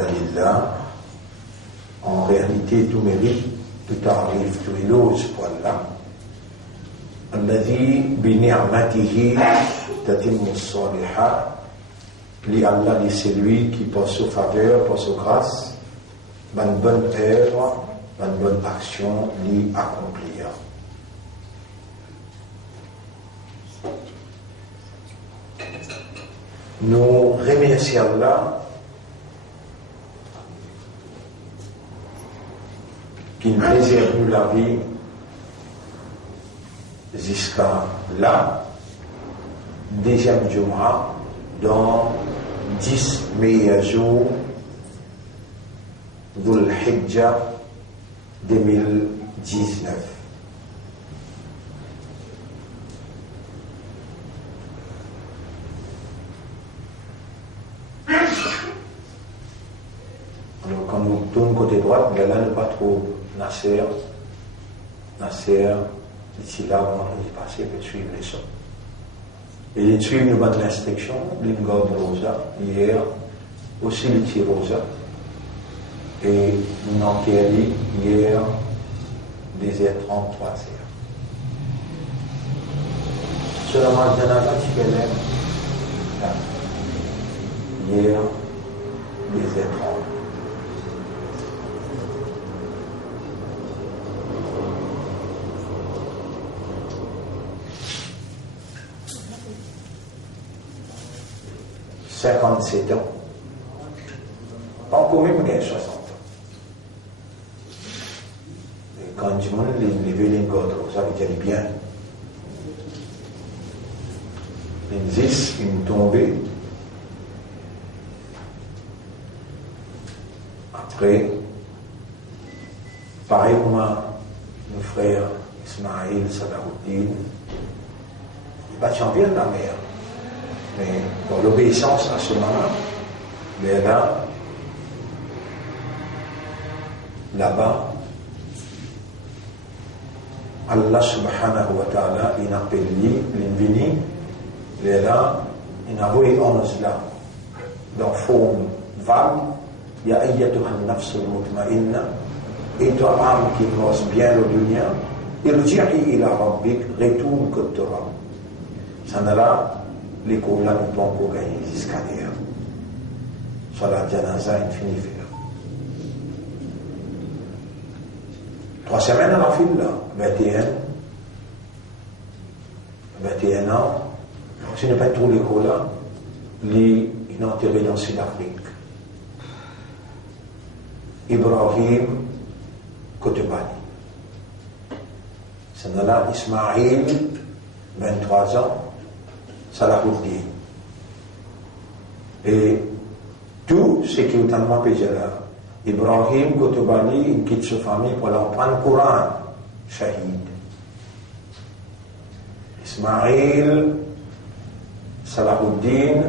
hamdalillah, en réalité tout mérite, tout arrive, tout éloge pour Allah. Alladhi bi ni'matihi tatimmu s-salihat, li Allah dit c'est lui qui par sa faveur, par sa grâce, une bonne œuvre, une bonne action li accomplir. Nous remercions Allah qui nous préserve nous la vie jusqu'à là, deuxième Jumu'ah, dans 10 meilleurs jours Dhul Hijjah 2019. Alors quand nous tournons côté droit, là n'est pas trop Nasser, ici là, on va passer, peut suivre les sons. Et il suit une bonne restriction, l'Ingod Rosa, hier, aussi le Ti Rosa, et Nanterli, hier, désert 33 heures. Seulement, il y en a pas qui fait hier, désert 30. « 57 ans. Pas encore même 60 ans. Et quand du monde les vélingotes, ça veut dire bien. Une 10, une tombée. Après, pareil comme nos frères Ismaïl, Salahuddin, il va champion de la mer. Mais pour l'obéissance à ce moment, mais là-bas, Allah subhanahu wa ta'ala, il appelle l'invini, là, il a envoyé 11 là, dans forme vague, il y a ayyatuha an-nafs al-mutma'inna, et toi, âme qui pense bien le dunya, irji'i ila rabbik, retourne que tu auras. Ça n'a là, l'école là nous pas encore gagné jusqu'à hier. Soit la janaza infinie faire. 3 semaines à la file là, 21 ans, ce n'est pas tout l'école là, il est enterré dans le Sud-Afrique. Ibrahim Kotebani. C'est là Ismaïl, 23 ans. Salahuddin. Et tout ce qui est tellement péché là, Ibrahim Kotobani, il quitte sa famille pour aller prendre le Coran, Shahid. Ismaïl, Salahuddin,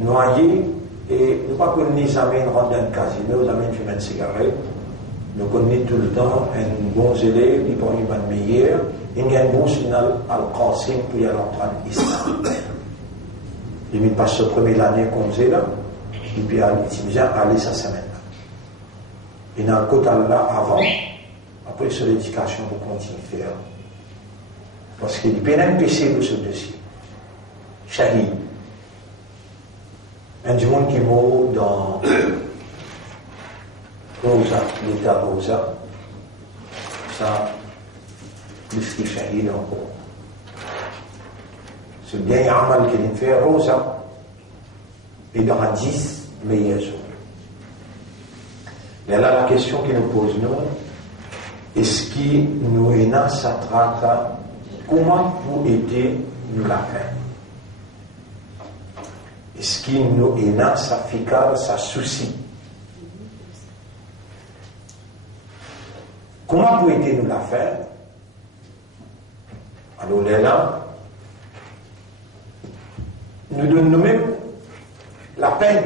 noyé, et nous pas qu'on n'y amène rendre un casino, nous amène fumer une cigarette, nous connaissons tout le temps un bon élève, il prend une bonne meilleure. Il y a un bon signal al-Qasim pour y aller entrer en islam. Il passe la première année comme c'est là, et puis il vient aller sa semaine là. Il y a un côté là avant, après sur l'éducation pour continuer à faire. Parce qu'il y a un PC pour ce dossier. Shahid. Un du monde qui meurt dans Rosa, l'état Rosa. Ça, plus que Shahid encore. C'est le dernier amal qu'il fait, Rosa, et dans 10 meilleurs jours. Et là, la question qui nous pose, nous, est-ce qu'il nous est dans sa traque, comment pour aider nous la peine? Est-ce qu'il nous est dans sa ficale, sa souci? Comment pour aider nous la faire? Alors là, nous donnons nous-mêmes la peine.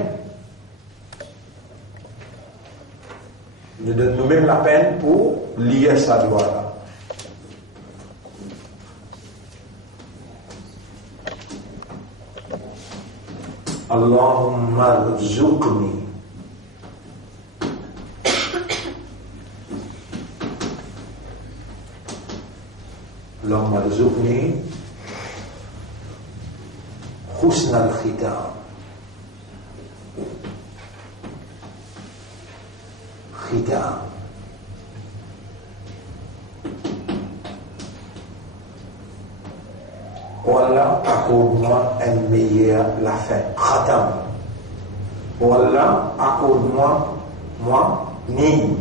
Nous donnons nous-mêmes la peine pour lier sa loi là. Allahumma rzuqni اللهم ارزقني حسن الختام. ختام. Wallah, accorde-moi un meilleur la fin. Khatam. Wallah, accorde-moi, moi, ni.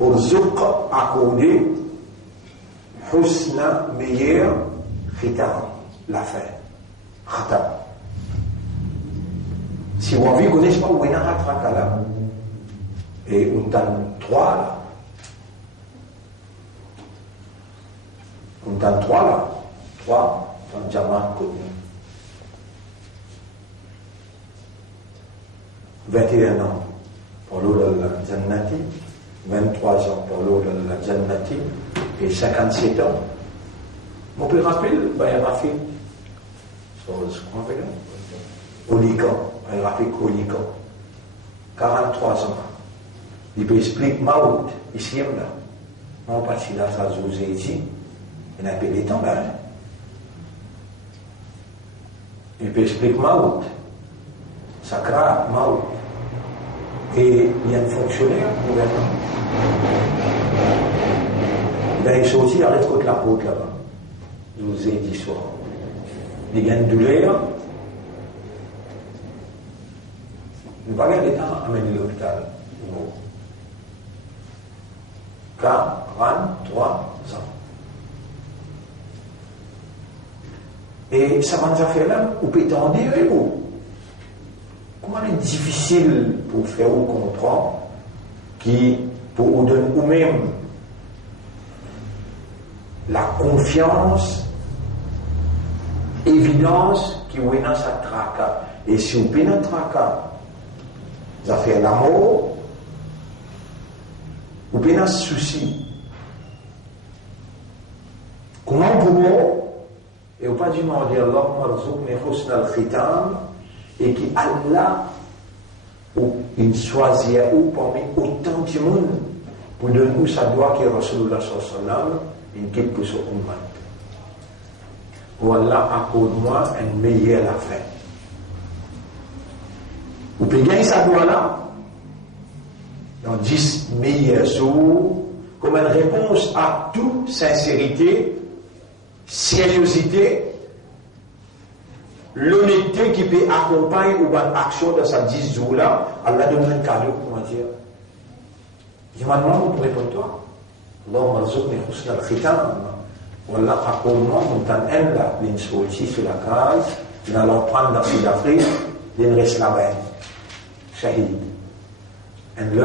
Urzuq, accorder. Husna, meilleur. Khitam, la fin. Khatam. Si vous avez connaissez pas où est un là. Et on donne 3 là. On donne 3 là. 3. Dans Jama connu. 21 ans pour l'eau de la Jannati, 23 ans pour l'eau de la Jannati, et 57 ans. Mon père rappelle, il a fait, au Lican, il a fait au Lican, 43 ans. Il peut expliquer Maout, ici, là. On passe là, ça vous est dit, il n'a pas les temps là. Il peut expliquer Maout, Sakra, Maout. Et il y a un fonctionnaire gouvernement. Il est aussi à l'autre côté de la côte là-bas. Je vous ai dit soir. Il y a une douleur. Il ne va pas garder le temps à amener l'hôpital. 43 ans. Et ça va nous faire là, ou peut tendre et où? Comment est difficile pour faire ou comprendre qui, pour vous donner vous-même la confiance, évidence qui vous est dans sa tracas. Et si vous êtes dans le tracas, ça fait l'amour, vous êtes dans ce souci. Comment pour vous? Et au pas du demander Allahumma rzuqni husna al-khitam et qui Allah il choisit ou parmi autant de monde pour donner sa gloire qui est Rasulullah sallallahu alayhi wa sallam une quitte pour son ummat. Wallah accorde-moi un meilleur la fin. Vous pouvez gagner sa gloire là dans 10 meilleurs jours comme une réponse à toute sincérité, sérieuxité, l'honnêteté qui peut accompagner ou une action dans sa 10 jours là, Allah donne un cadeau, comment dire. Je me demande pour répondre toi. Allahumma rzuqni husna al-khitam. Wallah accorde-moi mon temps en là, l'une sortie sur la case, nous allons prendre dans Sud-Afrique, l'une reste là-bas. Shahid. Et là,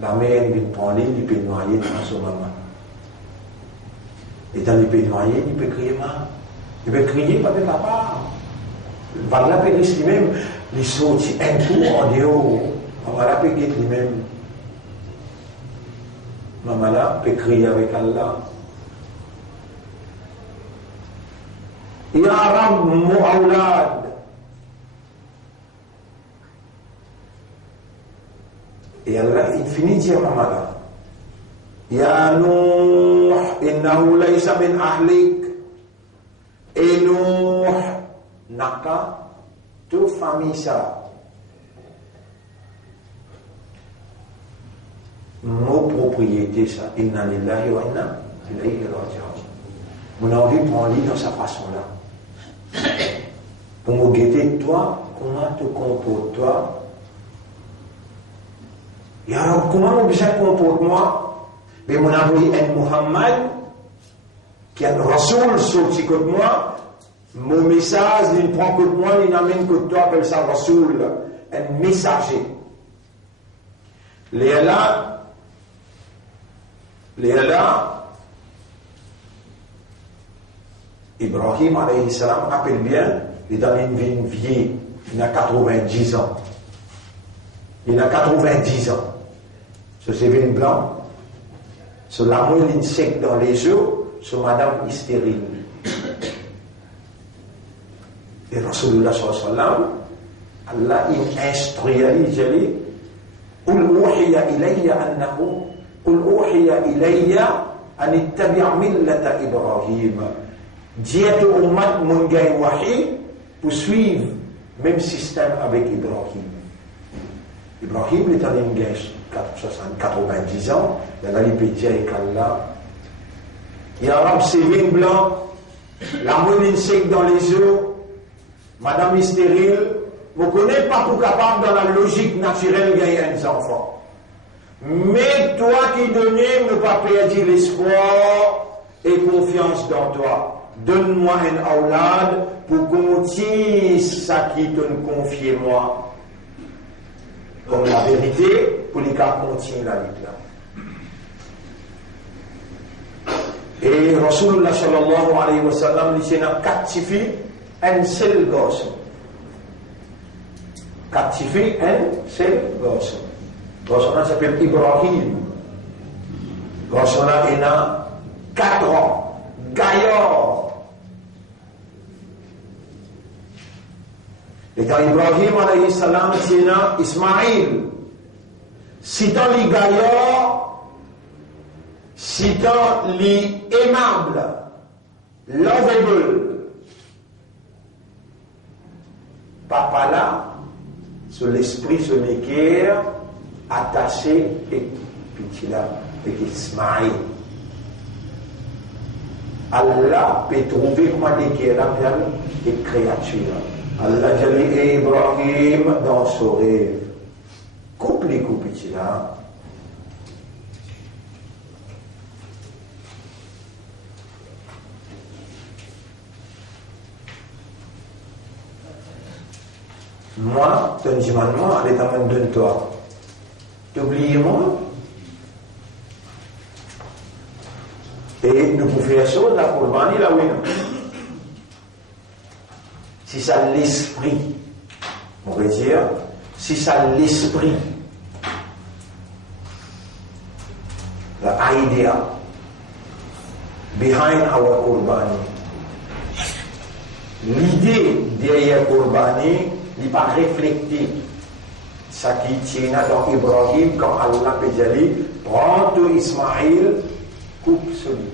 la mère vient prendre l'île, il peut noyer dans son maman. Et dans les pays noyés, il peut crier mal. Il peut crier, pas de papa. Par là, il peut lui-même, il saute un coup en dehors. On va là, peut lui-même. Maman là, peut crier avec Allah. Ya Rab Mu'awlad. Et Allah, il finit de dire maman là. Ya Nuh, innahu laysa min ahlik. Et Nuh, naka, toute famille ça. Nos propriétés ça. Inna lillahi wa inna ilayhi raji'un. Mon envie prend lit dans sa façon là. Pour me guetter toi, comment te comportes-toi? Et alors, comment on se comporte-moi? Mais mon envoyé un Muhammad, qui est un Rasoul sorti contre moi, mon message, il ne prend que de moi, il n'amène que de toi, appelle ça Rasoul, un messager. Léala, Ibrahim alayhi salam, rappelle bien, il est dans une vie, il a 90 ans. Il a 90 ans. Ce sévère blanc, ce la moelle sec dans les yeux, ce madame est stérile. Et Rasulullah sallallahu alayhi wa sallam, Allah il instruit, il dit, قل أوحي إلي أنه قل أوحي إلي أن اتبع ملة إبراهيم. Diète ummat mon gay wahi pour suivre même système avec Ibrahim. Ibrahim est un gars 90 ans, il a l'ipédia et qu'Allah. Il y a un arabe sévine blanc, la moine sec dans les eaux, madame est stérile, vous ne connaissez pas pour capable dans la logique naturelle gagner un enfant. Mais toi qui donnais, ne pas perdre l'espoir et confiance dans toi. Donne-moi un aulad pour continuer ça qui te confie moi. Comme la vérité, pour les cas continuer la vie là. Et Rasulullah sallallahu alayhi wa sallam, il a captivé un seul gosse. Captivé un seul gosse. Gosse s'appelle Ibrahim. Gosse il a 4 ans. Gaillard. Et quand Ibrahim alayhi salam tient Ismaïl, citant les gaillards, citant les aimables, lovable, papa là, sur l'esprit, sur les cœurs, attaché et petit là, avec Ismaïl. Allah peut trouver comment des cœurs et créatures. Allah jali Ibrahim dans son rêve. Coupe les coupes là. Moi, ton dimanche, elle est en train de toi. T'oubliez-moi. Et nous pouvons faire ça, la Corbani, là, oui. Si ça l'esprit, on va dire, si ça l'esprit, the idea behind our Qurbani, l'idée derrière Qurbani n'est pas reflétée. Ça qui tient dans Ibrahim, quand Allah peut dire, prends tout Ismaïl, coupe celui.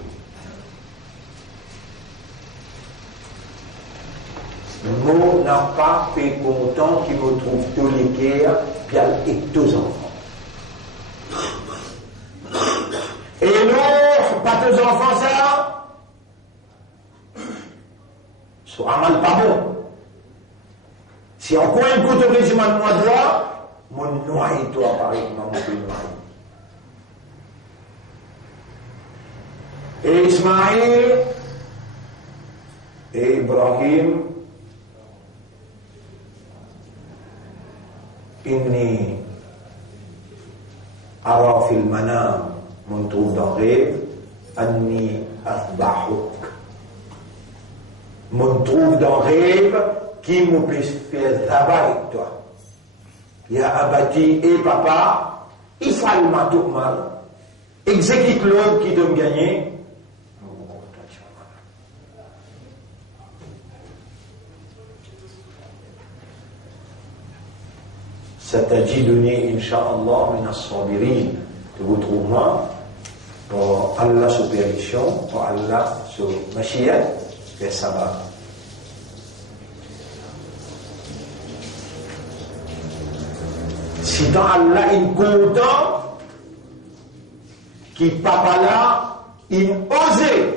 Nous n'a pas fait content qu'il me trouve tous les guerres, puis et deux enfants. Et nous, pas deux enfants, ça, soit un mal pas bon. Si encore un coup de régiment de moi droit, mon noyé toi pareil, mon noyé. Et Ismaïl et Ibrahim, إني أرى في المنام من trouve dans rêve أني أذبحك من trouve dans rêve qui me peut faire travail avec toi Ya abati et papa ifal ma tukmal exécute l'ordre qui doit me gagner. Satajiduni insha'Allah min as-sabirin. Tu vous trouves moi pour Allah sous permission, pour Allah sous Mashiach et Sabbat. Si dans Allah il content qui papa là il osait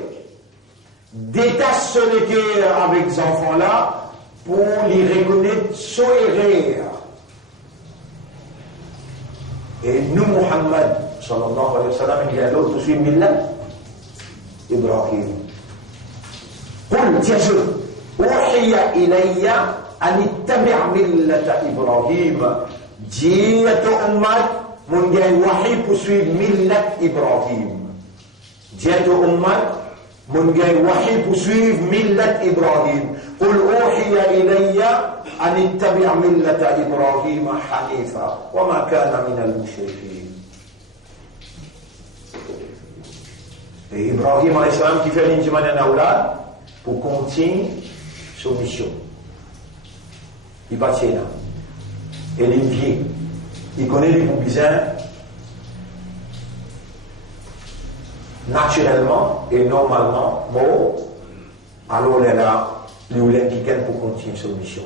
détacher le cœur avec ces enfants là pour les reconnaître son erreur. Et nous, Muhammad, sallallahu alayhi wa sallam, il y a l'autre suit Millat Ibrahim. قل تجر أوحي إلي أن اتبع ملة إبراهيم. جيت أمت من جاي وحي بسوي ملة إبراهيم. جيت أمت من جاي وحي بسوي ملة إبراهيم. قل أوحي إلي أن اتبع ملة إبراهيم حنيفا وما كان من المشركين. Et Ibrahim alayhi salam qui fait l'injiman en aulad pour continuer son mission. Il passe là. Et il est vieux. Il connaît les boubisins. naturellement et normalement, bon, alors là, il voulait quelqu'un pour continuer sa mission.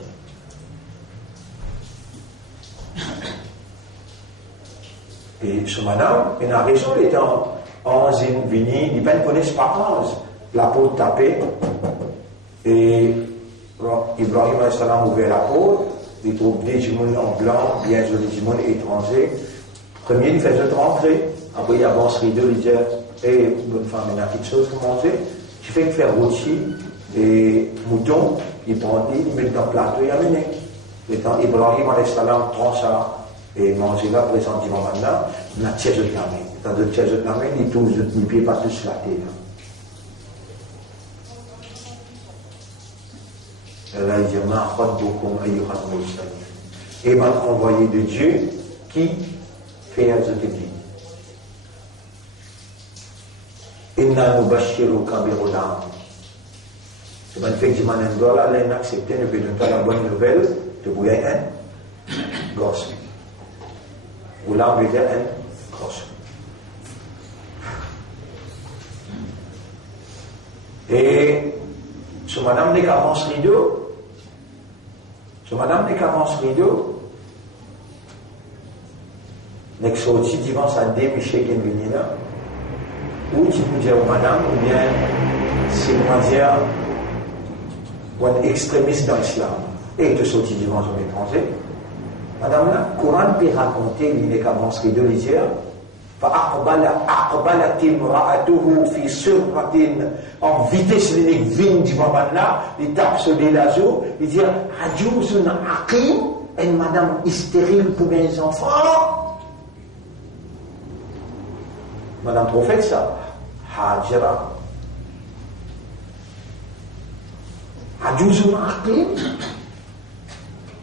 Et ce madame, il a raison, il était en vini, il ne connaît pas la peau tapée, et Ibrahim a ouvert la peau, il trouve des gens en blanc, bien sûr des gens étrangers. Premier, il faisait rentrer, après il avance rideau, il dit, hey, bonne femme, il y a quelque chose à manger, tu fais faire rôti et mouton, il prend, il met dans le plateau et amène. Et quand Ibrahim prend ça et mange là, présentement maintenant, il a tiège de la main. Dans le tiège de la main, il touche les pieds pas tous la tête. Et là, il dit, et m'a envoyé de Dieu qui fait un zétébi. Inna nubashiruka bighulām. C'est pas le fait que je m'en aime là, l'un accepté, ne peut donner la bonne nouvelle, de vous gagner un gosse. Ghulam veut dire un gosse. Et ce madame n'est qu'avance rideau. N'est que sorti devant sa démiché qui est venu là. Ou tu peux dire madame, ou bien c'est moi dire ou un extrémiste dans l'islam. Et tu sorti devant un étranger. Madame là, le Coran peut raconter, il n'est qu'avance rideau, il dit أقبلت امرأته في سرة en vitesse l'unique vigne du moment là, il tape sur des lazos, il dit Ajouz aqim, une madame stérile pour mes enfants. Madame prophète ça, Hajra. Ajouz aqim,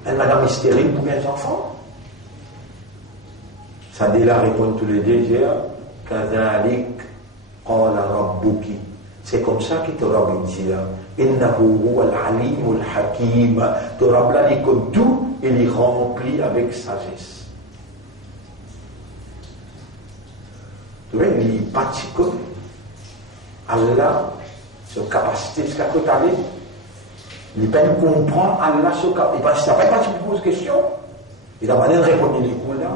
une madame stérile pour mes enfants. Ça dit là, répond tous les deux, Kazalik qala rabbuki. C'est comme ça qu'il te rabe dit là. Innahu huwa al-alim al-hakim. Te rabe là, il comme tout, il est rempli avec sagesse. Tu vois, il est particulier. Allah, sa capacité, ce qu'il a dit, il peut comprendre Allah, sa capacité. Il ne savait pas si tu poses question. Il a manière de répondre les coups là.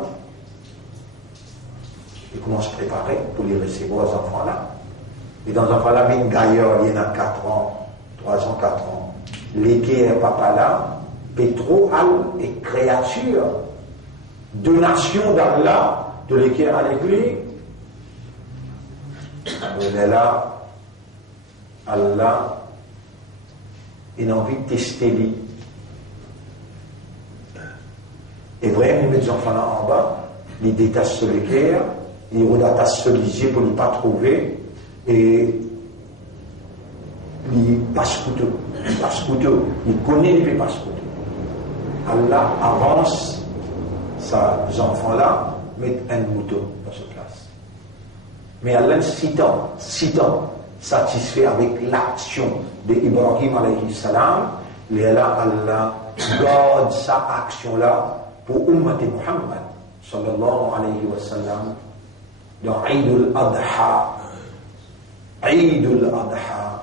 Il commence à préparer pour les recevoir aux enfants-là. Et dans un enfant-là, il y a une gaillard, il y en a 4 ans, 3 ans, 4 ans. L'équerre, papa-là, pétro, al et créature, donation d'Allah, de l'équerre à l'église. Il est là, Allah, il a envie de tester lui. Et vraiment, il met les enfants-là en bas, il détache sur l'équerre, il redattache sur l'isier pour ne pas trouver, et il passe-couteau, il connaît les passe-couteau. Allah avance ces enfants-là, met un mouton dans sa place. Mais Allah, 6 ans, satisfait avec l'action d'Ibrahim alayhi salam, et là, Allah garde sa action-là pour Ummat Muhammad sallallahu alayhi wa sallam dans Eid al-Adha. Eid al-Adha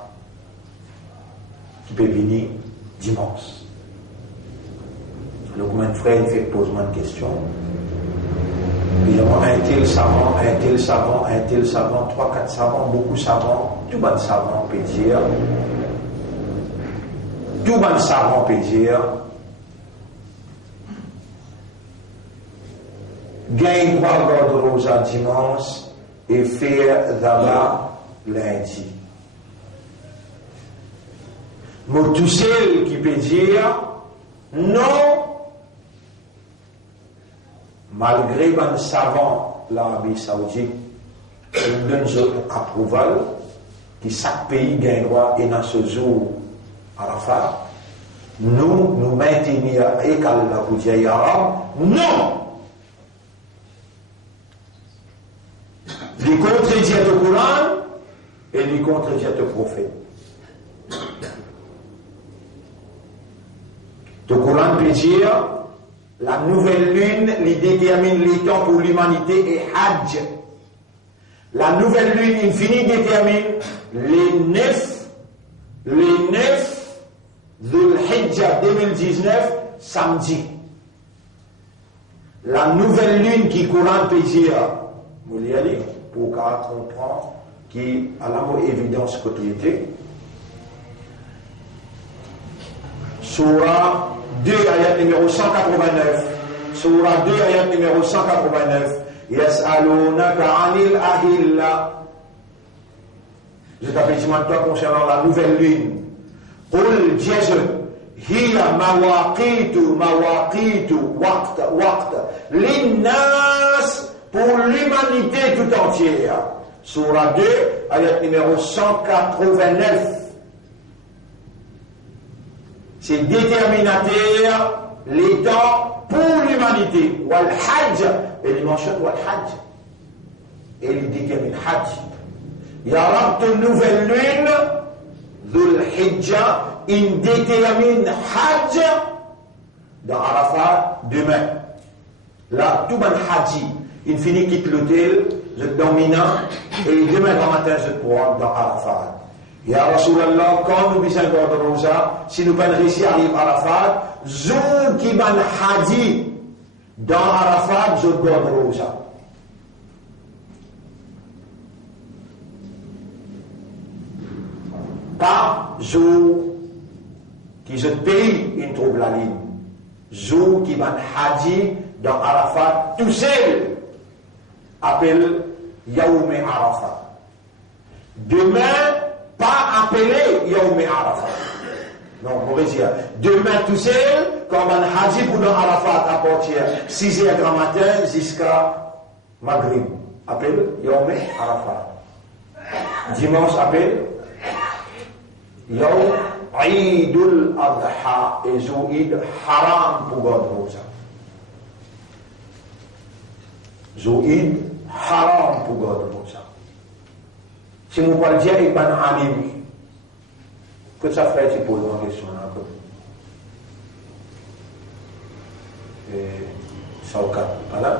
qui peut venir dimanche. Alors, comme un frère fait pose-moi une question. Évidemment, un tel savant, 3-4 savants, beaucoup savants, tout bon savant peut dire. Tout bon savant peut dire. Gagne droit de rosa dimanche et faire d'Allah lundi. Mais tout seul qui peut dire non, malgré un savant, l'Arabie Saoudite, il donne son approval, que chaque pays gagne droit et dans ce jour Arafat, nous maintenir et qu'Allah vous dit arabe, non! Les contredit le Coran et les contredit le prophète. Le Coran peut dire la nouvelle lune, il détermine les temps pour l'humanité et Hajj. La nouvelle lune infinie détermine les 9 Dhul Hijjah 2019, samedi. La nouvelle lune qui courant plaisir, vous l'y allez, pour qu'on comprend, qui a la mot évidence côté était. Surah 2, ayat numéro 189. Surah 2, ayat numéro 189. Yas'alunaka 'anil ahilla. Je t'appelle maintenant concernant la nouvelle lune. Qul Jésus, hiya mawaqitu waqt linnas, pour l'humanité tout entière. Surah 2, ayat numéro 189. C'est déterminateur les temps pour l'humanité. Wal hajj, et il mentionne wal hajj. Et il détermine hajj. Ya Rab, ton nouvelle lune, Dhul Hijjah, il détermine hajj dans Arafat demain. Là, tout le hajji, il finit quitte l'hôtel, je domine, et demain matin, je crois dans Arafat. Ya Rasulallah, quand nous bisons de Rosa, si nous pas réussir à arriver à Arafat, zou qui ban hajji dans Arafat, je garde Rosa. Pas zou qui se paye une trouble la ligne. Zou qui ban hajji dans Arafat, tout seul, appelle Yaoum Arafat. Demain, pas appelé Yaoum Arafat. Non, on pourrait dire, demain tout seul, quand on hajji pour dans Arafat à partir 6h du matin jusqu'à Maghrib. Appelle Yaoum Arafat. Dimanche, appelle Yaoum Eidul Adha et Zouid Haram pour Godrosa. Zouid Haram pour Godrosa. Si vous parlez dire avec un ami, que ça fait, tu poses une question là. Ça au cas, voilà.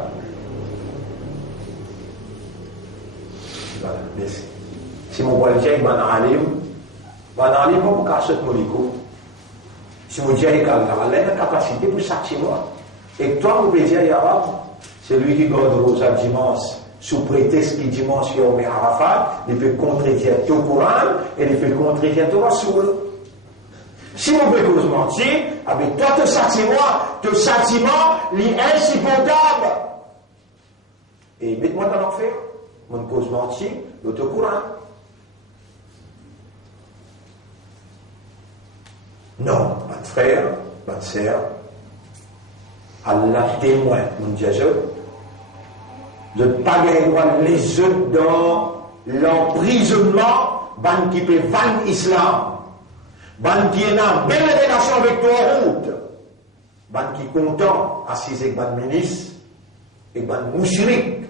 Voilà, merci. Si vous parlez dire avec un ami, Banali pour casser le molicou. Si vous dites qu'il a la capacité pour s'activer, et toi, vous pouvez dire, c'est lui qui garde Rosa dimanche, sous prétexte qu'il dimanche, il y a Arafat, il peut contredire tout le Coran, et il peut contredire tout le Rasoul. Si vous pouvez cause mentir, avec toi, ton sentiment, il est insupportable. Et mettez-moi dans l'enfer, mon cause mentir, l'autre Coran. Non, pas de frère, pas de sœur. Allah témoin, mon Dieu, de ne pas gagner les autres dans l'emprisonnement, ban qui peut vendre l'islam, ban qui est en belle relation avec toi route, ban qui est content, assis avec ban ministre, et ban mouchrik.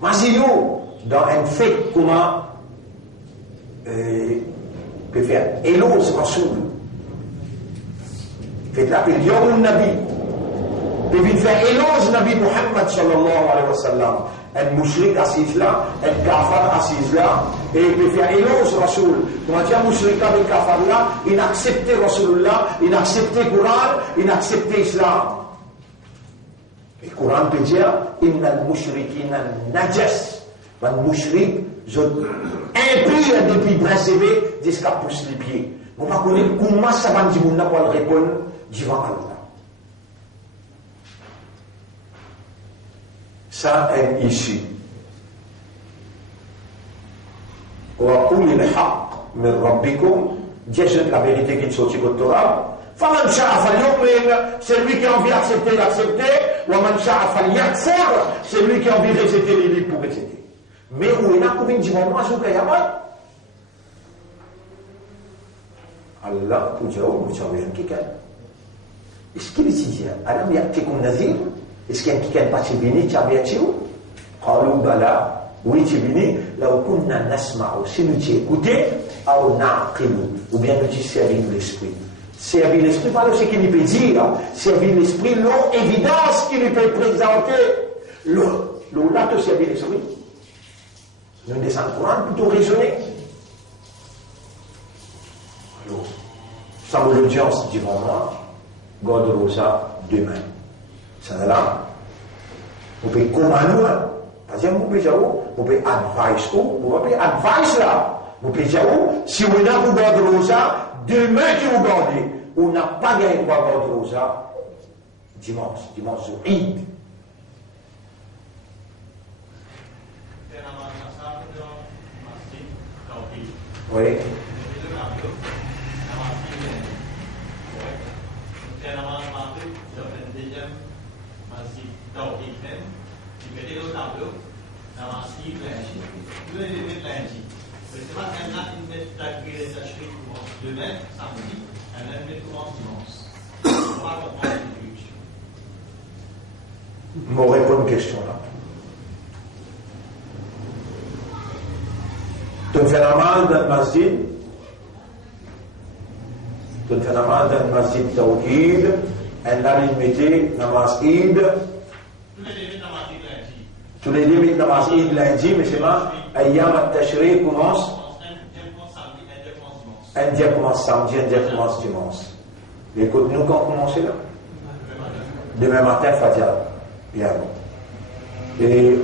Mazino, dans un fait, comment peut faire éloge Rasoul, fait l'appeler Yawm Nabi, peut faire éloge Nabi Muhammad sallallahu alayhi wa sallam, un mouchrik assis là, un kafar assis là, et peut faire éloge Rasoul. Quand il y a un mouchrik avec kafar là, il a accepté Rasoulullah, il a accepté le Coran, il a accepté l'Islam. Et le Coran peut dire, inna al-mushrikina najas, un mouchrik, je impire depuis brassévé jusqu'à pousser les pieds. Vous ne connaissez pas comment ça va dire pour répondre devant Allah. Ça est ici. Wa qul al-haqq min rabbikum, Dieu la vérité qui sortit de Torah. Faman sha'a falyu'min, celui qui a envie d'accepter, l'accepter. Wa man sha'a falyakfur, celui qui a envie de rejeter les livres pour rejeter. Mais où est-ce qu'on dit moi je vais y avoir Allah pour dire vous savez un kikan. Est-ce qu'il dit alors il y a quelqu'un nazir? Est-ce qu'il y a quelqu'un pas chibini chabiatiu? Qalu bala, oui chibini, là où kunna nasma'u, si nous écouter ou naqilu, ou bien nous servir l'esprit. Servir l'esprit par ce qu'il peut dire, servir l'esprit, l'évidence qu'il peut présenter. Là te servir l'esprit. Nous descendons Coran plutôt raisonner. Alors, ça vaut l'audience devant moi, garderons ça demain. Ça là, vous pouvez commander, par exemple, vous pouvez advice, vous pouvez advice là. Vous pouvez dire, si vous n'avez pas garder ça, demain que vous gardez, on n'a pas gagné pour garder ça, dimanche sur Eid. Oui. Demain, samedi, un lundi commence dimanche. On va comprendre l'introduction. Me répond une question là. Tu fais la main dans le masjid. Tu fais la main dans le masjid Tawhid. Et là, il mettait namaz Eid. Tous les limites namaz Eid lundi, mais c'est là, Ayyam al-Tashriq commence. Un dia commence samedi, un dia commence dimanche. Écoute, nous, quand on commence là? Demain matin, Fatiha. Bien bon. Et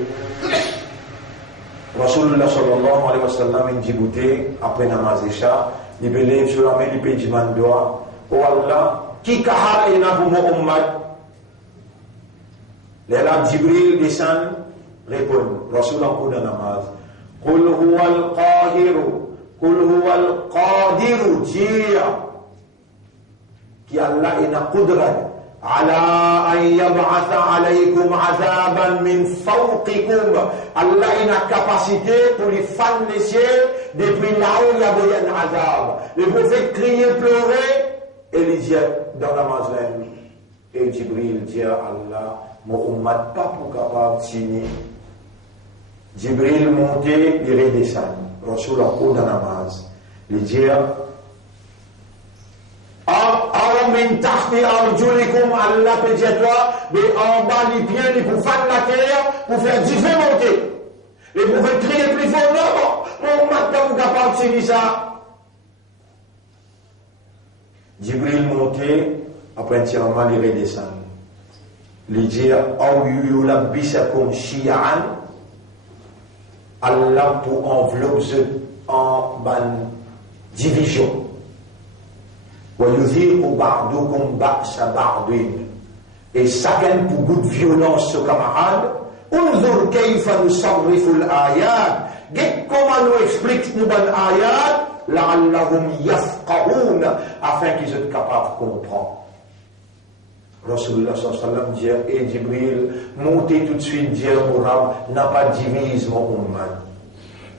Rasulullah sallallahu alayhi wa sallam, il dit goûter, après namaz Isha, il belève sur la main, il peut dire mandoa. Oh Allah, qui kahar et n'a pour ummad? L'élan Jibril descend, répond. Rasulullah en cours de namaz. Qul huwa al-qahiru. قل هو القادر جيع كي الله إن قدرة على أن يبعث عليكم عذابا من فوقكم الله إن capacité pour les fans des cieux depuis là-haut il y a un azab. Le prophète criait, pleurait et il dit dans la mazlène et Jibril dit à Allah mon ummat pas pour capable de signer. Jibril montait, il redescend. Rasul en cours de namaz. Il dit min tahti arjulikum Allah peut dire toi, mais en bas les pieds, les pour faire la terre, pour faire differ monter. Et pour faire crier plus fort, non, on m'a pas vous capable de dire ça. Jibril montait, après entièrement il redescend. Il dit aw yulabbisakum shi'an Allah pour enveloppe en ban division. Et chacun pour goût de violence ce camarade. Unzur kayfa nusarrifu al-ayat. Comment nous explique nous ban ayat la'allahum yafqahun afin qu'ils soient capables de comprendre. Rasulullah sallallahu alayhi wa sallam dit, et Jibril, montez tout de suite, dire Mourab, n'a pas de divise, mon umman.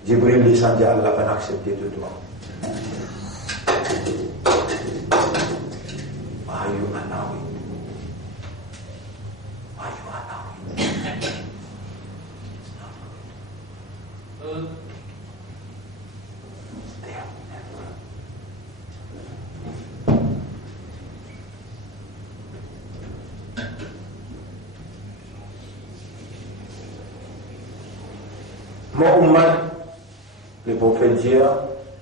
Jibril descend, dit Allah va accepter de toi. Ayu anawi. Ayu anawi. Mon umman, le prophète dit,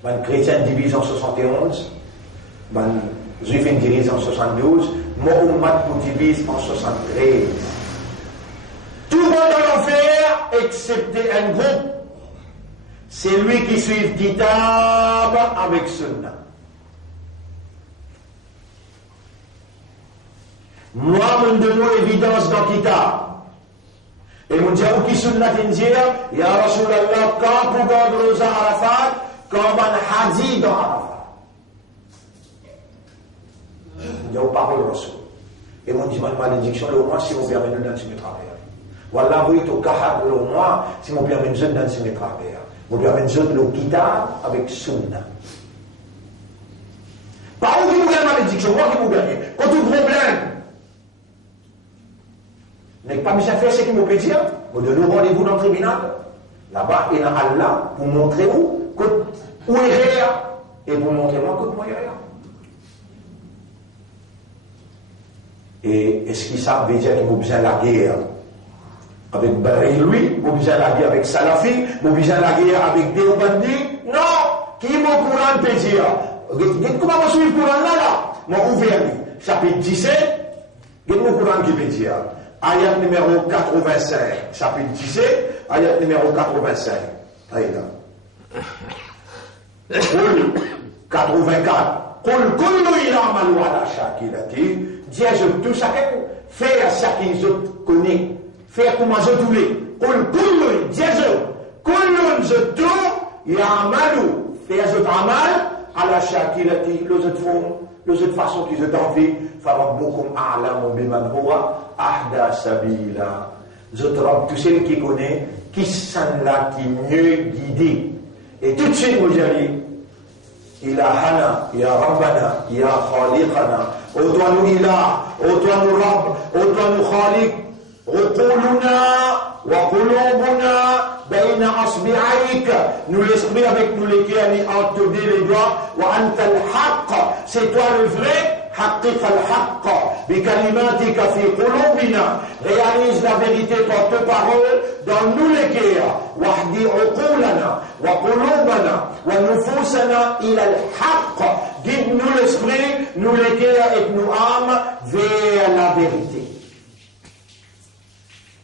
un chrétien divise en 71, un juif divise en 72, mon umman pour divise en 73. Tout le monde dans l'enfer, excepté un groupe. C'est lui qui suit Kitab avec Sunna. Moi, je me donne l'évidence dans Kitab. Et mon Dieu, qui Sunna dire, Ya Rasulallah, quand pour garder Rosa Arafat, quand on hadith dans Arafat. Mon Dieu, parole Rasul. Et mon Dieu, ma malédiction, le moins, si vous permettez de danser mes travers. Wallah, vous êtes au kahad, le moins, si vous permettez de danser mes travers. Vous permettez de le Kitab avec Sunna. Par où vous gagnez malédiction, moi qui vous gagnez. Quand tout problème, n'est pas mis à faire ce qu'il me peut dire. Vous donnez rendez-vous dans le tribunal. Là-bas, il y a Allah pour montrer où est réel. Et pour montrer moi que moi est réel. Et est-ce qu'ils savent dire qu'il faut besoin de la guerre? avec Barry Louis, vous besoin la guerre avec Salafi, vous besoin la guerre avec Deobandi. Non! Qui mon Coran peut dire? Comment vous suivez le Coran là? Mon ouvert, chapitre 17, quel mon Coran qui peut dire? Ayat numéro 85, chapitre 17, ayat numéro 85. Allez là. 84. Qul kullu ya'malu ala shakilati. Dis tout chacun fait à chacun je connais. Faire comment je voulais. Qul kullu, dis kullun je tout ya'malu. Faire je amal ala shakilati. Le de façon qui se d'envie. Farabbukum a'lamu biman huwa ahda sabila. Je te rends tout celui qui connaît qui sont là qui mieux guidé. Et tout de suite vous allez إلهنا يا ربنا يا خالقنا أوتوانو إله أوتوانو رب أوتوانو خالق عقولنا وقلوبنا بين أصبعيك nous l'esprit avec nous lesquels entre les doigts وأنت الحق c'est toi le vrai حقق الحق بكلماتك في قلوبنا réalise la vérité par tes paroles dans nous les cœurs واهدي عقولنا وقلوبنا ونفوسنا إلى الحق guide-nous l'esprit nous les cœurs et nos âmes vers la vérité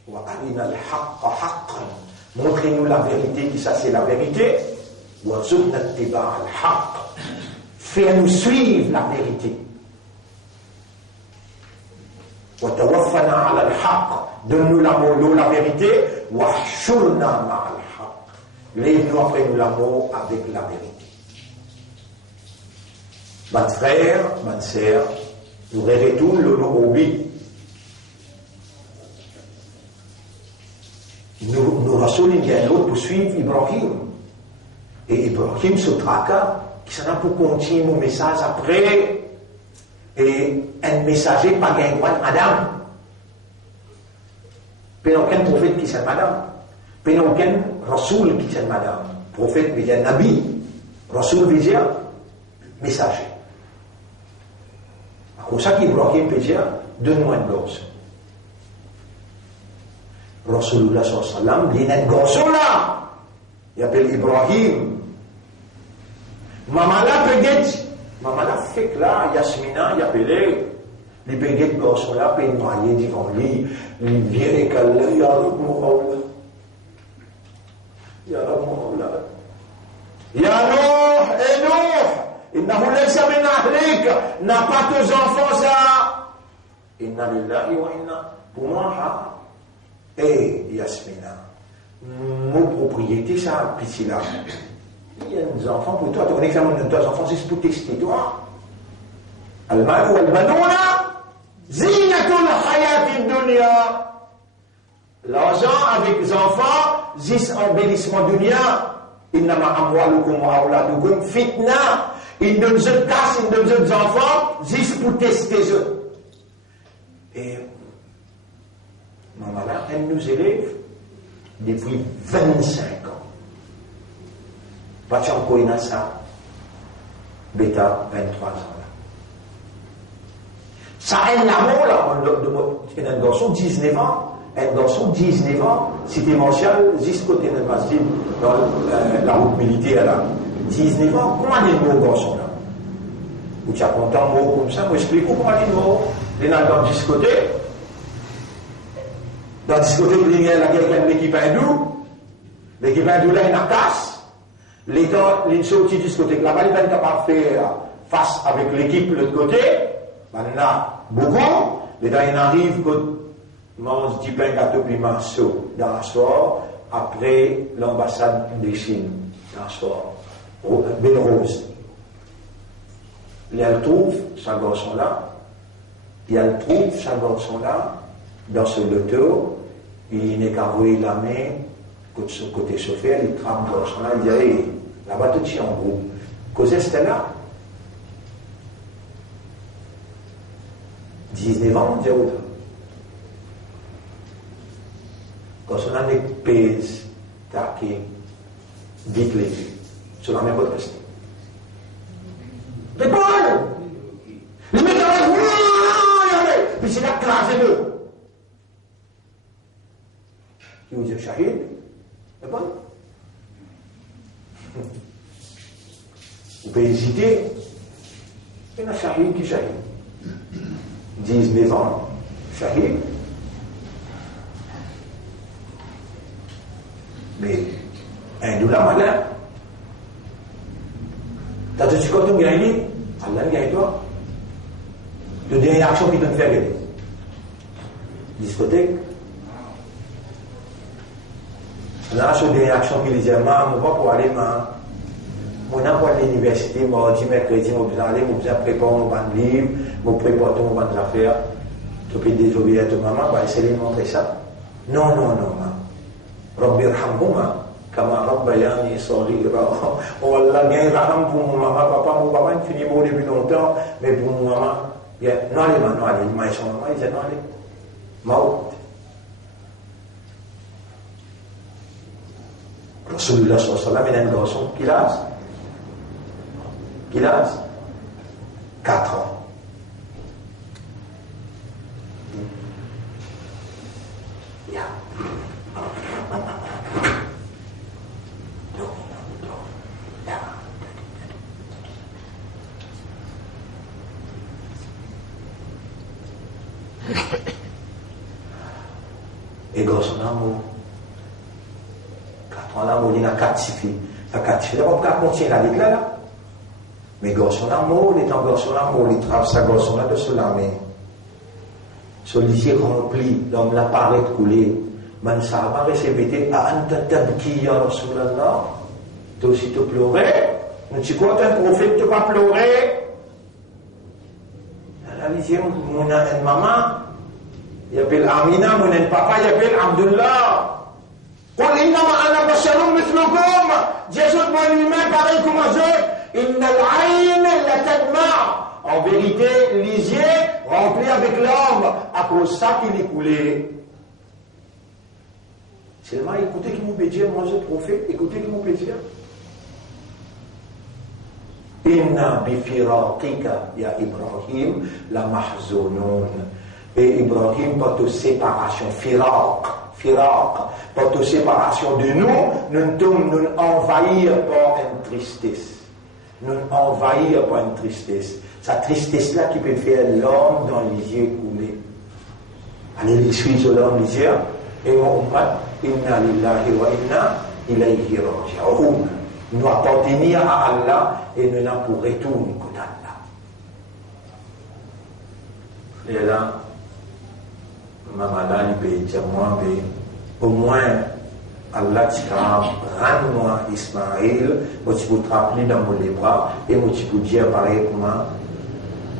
وأرنا الحق حقا montrez-nous la vérité qui ça c'est la vérité وارزقنا اتباع الحق fais-nous suivre la vérité وتوفنا على الحق donne-nous l'amour, la vérité واحشرنا مع الحق lève-nous après nous l'amour avec la vérité. Mon frère, ma sœur, nous répétons le mot obi. Nous rassemblons un autre pour suivre Ibrahim. Et Ibrahim se traque, qui s'en a pour continuer mon message après. Et un messager pas gagné madame. Puis aucun prophète qui s'appelle madame. Puis aucun rasoul qui s'appelle madame. Prophète veut dire nabi. Rasoul veut dire messager. C'est pour ça qu'Ibrahim peut dire donne-moi une gosse. Rasulullah sallallahu alayhi wa sallam, il y a un garçon là. Il appelle Ibrahim. Maman là peut-être. Maman là fait que là, Yasmina, il appelé. Les baguettes garçons là, puis noyer devant lui. Il virait qu'Allah, ya Rab Moula. Ya Rab Moula. Ya Nuh, et Nuh. Innahu laysa min ahlik. N'a pas tes enfants ça. Inna lillahi wa inna. Pour moi, Yasmina, mon propriété, ça, puis là. Il y a des enfants pour toi, ton examen de tes enfants, c'est pour tester toi. Al-Malou al-Banouna, zinatul hayati dunya. L'argent avec les enfants, c'est embellissement dunya. Innama amwalukum wa auladukum fitna. Ils donnent de casse, ils donnent des enfants, c'est pour tester eux. Et maman là, elle nous élève depuis 25 ans. Pas encore une ça, bêta 23 ans là. Ça a un amour là, un garçon 19 ans, cité martiale, jusqu'au côté de Masjid, dans la route militaire là. 19 ans, comment il est le garçon là? Ou tu as content un mot comme ça, moi explique comment il est le mot. Il est dans le côté. Dans le discothèque, il y a l'équipe hindoue. L'équipe hindoue là, il y a une casse. L'État, il y a une sortie discothèque là-bas, il n'est pas faire face avec l'équipe de l'autre côté. Maintenant, beaucoup. L'État, il arrive quand mange 10 pains gâteau puis marceau dans la soirée, après l'ambassade de Chine, dans la soirée, Belle Rose. Il trouve, ce garçon-là, dans ce loto, il n'est qu'à envoyer la main, côté chauffeur, il trame le garçon-là, il dit, hey, là-bas tout est en groupe. Cosé, c'était là. 19 ans, on dit autre. Quand on a des pèses, taqués, vite les yeux. C'est la même chose que c'était. Réponds! Les mecs avec puis c'est la classe de qui vous dit shahid, c'est bon. Vous pouvez hésiter, il y a un shahid qui shahid. 19 ans, shahid. Mais un dollar malin, t'as tout ce que tu gagnes, Allah gagne toi. La dernière action qui te fait gagner. Discothèque. La dernière action qui dit, maman, on va pour aller, mon an pour l'université, mardi, mercredi, on va aller, on va préparer mon livre, on va préparer mon affaires. Tu peux désobéir à ta maman, bah, essayer de montrer ça. Non, non, non, Rabbi irhamhuma, kama rabbayani saghira. Oh Allah, gagne raham pour mon maman, papa, il finit mort depuis longtemps, mais pour mon maman, non, allez, mais son maman, il dit non, allez. Maout. Rasulullah sallallahu alayhi wa sallam, il a un garçon qui a 4 ans. Et garçon d'amour, 4 ans d'amour, il a 4 filles. Il a 4 filles, on peut continuer la ligue là. Mais garçon d'amour, il est un garçon d'amour, il travaille sa garçon là de se lamer. Celui-ci rempli, l'homme l'a parlé de couler. Man sahaba répété, à anta tabki ya Rasulallah. Toi aussi tu pleurais. Mais tu crois qu'un prophète ne peut pas pleurer? La deuxième, mon maman. Il appelle Amina, mon papa, il appelle Abdullah. قل إنما أنا بشر مثلكم. Jésus est un humain pareil comme eux. إن العين لتدمع. En vérité, les yeux remplis avec larmes à cause de ça qu'il est coulé. Seulement, écoutez qui m'ont péché, moi je prophète, écoutez qui m'ont péché. Inna bifiraqika ya Ibrahim la mahzunun. Et Ibrahim, par toute séparation, par toute séparation de nous envahir par une tristesse. Nous envahir par une tristesse. Cette tristesse-là qui peut faire l'homme dans les yeux coulés. Allez, les suivre sur l'homme les yeux. Et mon ummat, inna lillahi wa inna ilayhi raji'un. Nous appartenir à Allah et nous n'en pour retourner qu'Allah. Et là, maman là, il peut dire moi, mais au moins, Allah t'a rends-moi Ismaël, moi tu peux te rappeler dans mon les bras, et moi tu peux dire pareil comme moi,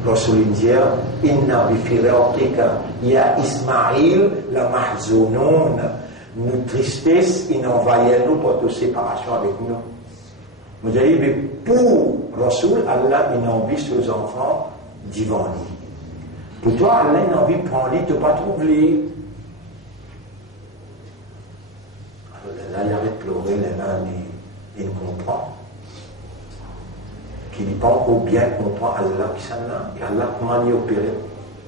lorsqu'il dit, inna bifiraqika ya Ismaël la mahzunun. Nous tristesse, il envahit nous pour toute séparation avec nous. Vous avez dit, pour Rasoul, Allah, il a envie ses enfants divins. Pour toi, Allah, il a envie de prendre, de ne pas trouver. Là, il avait pleuré, là, il comprend. Qu'il n'est pas encore bien comprend Allah qui s'en a. Et Allah, comment il opéré.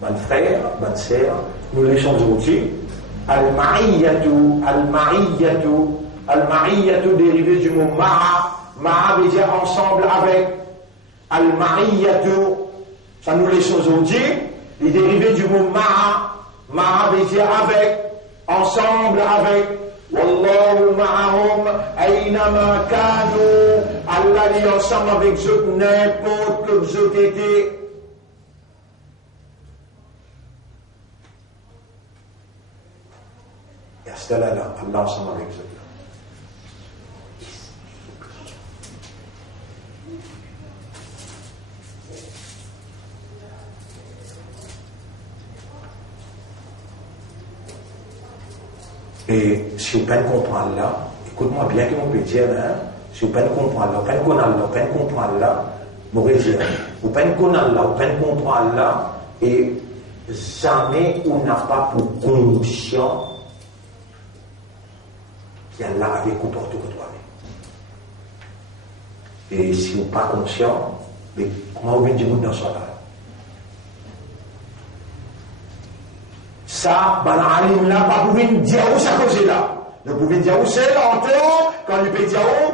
Mon frère, ma sœur, nous laissons aujourd'hui. Al-Ma'iyyatu dérivé du mot Ma'a. Ma'a veut dire ensemble avec. Al-Ma'iyyatu, ça nous laissons aujourd'hui. Il est dérivé du mot Ma'a. Ma'a veut dire avec, ensemble avec. Wallahu ma'ahum aynama kanu. Allah est ensemble avec eux n'importe que vous êtes été. Et à ce là, Allah ensemble avec eux. Et si vous ne comprenez là, écoute-moi bien que mon peut dire, hein, si vous ne comprenez là, vous ne comprenez là, vous ne comprenez là, et jamais on n'a pas pour conscient qu'Allah avait comporté que toi. Et si vous n'êtes pas conscient, mais comment vous venez de vous dans ce cas? Ça, ben alim là, pas pour venir dire où ça cause là. Vous pouvez dire où c'est l'entour, quand il peut dire où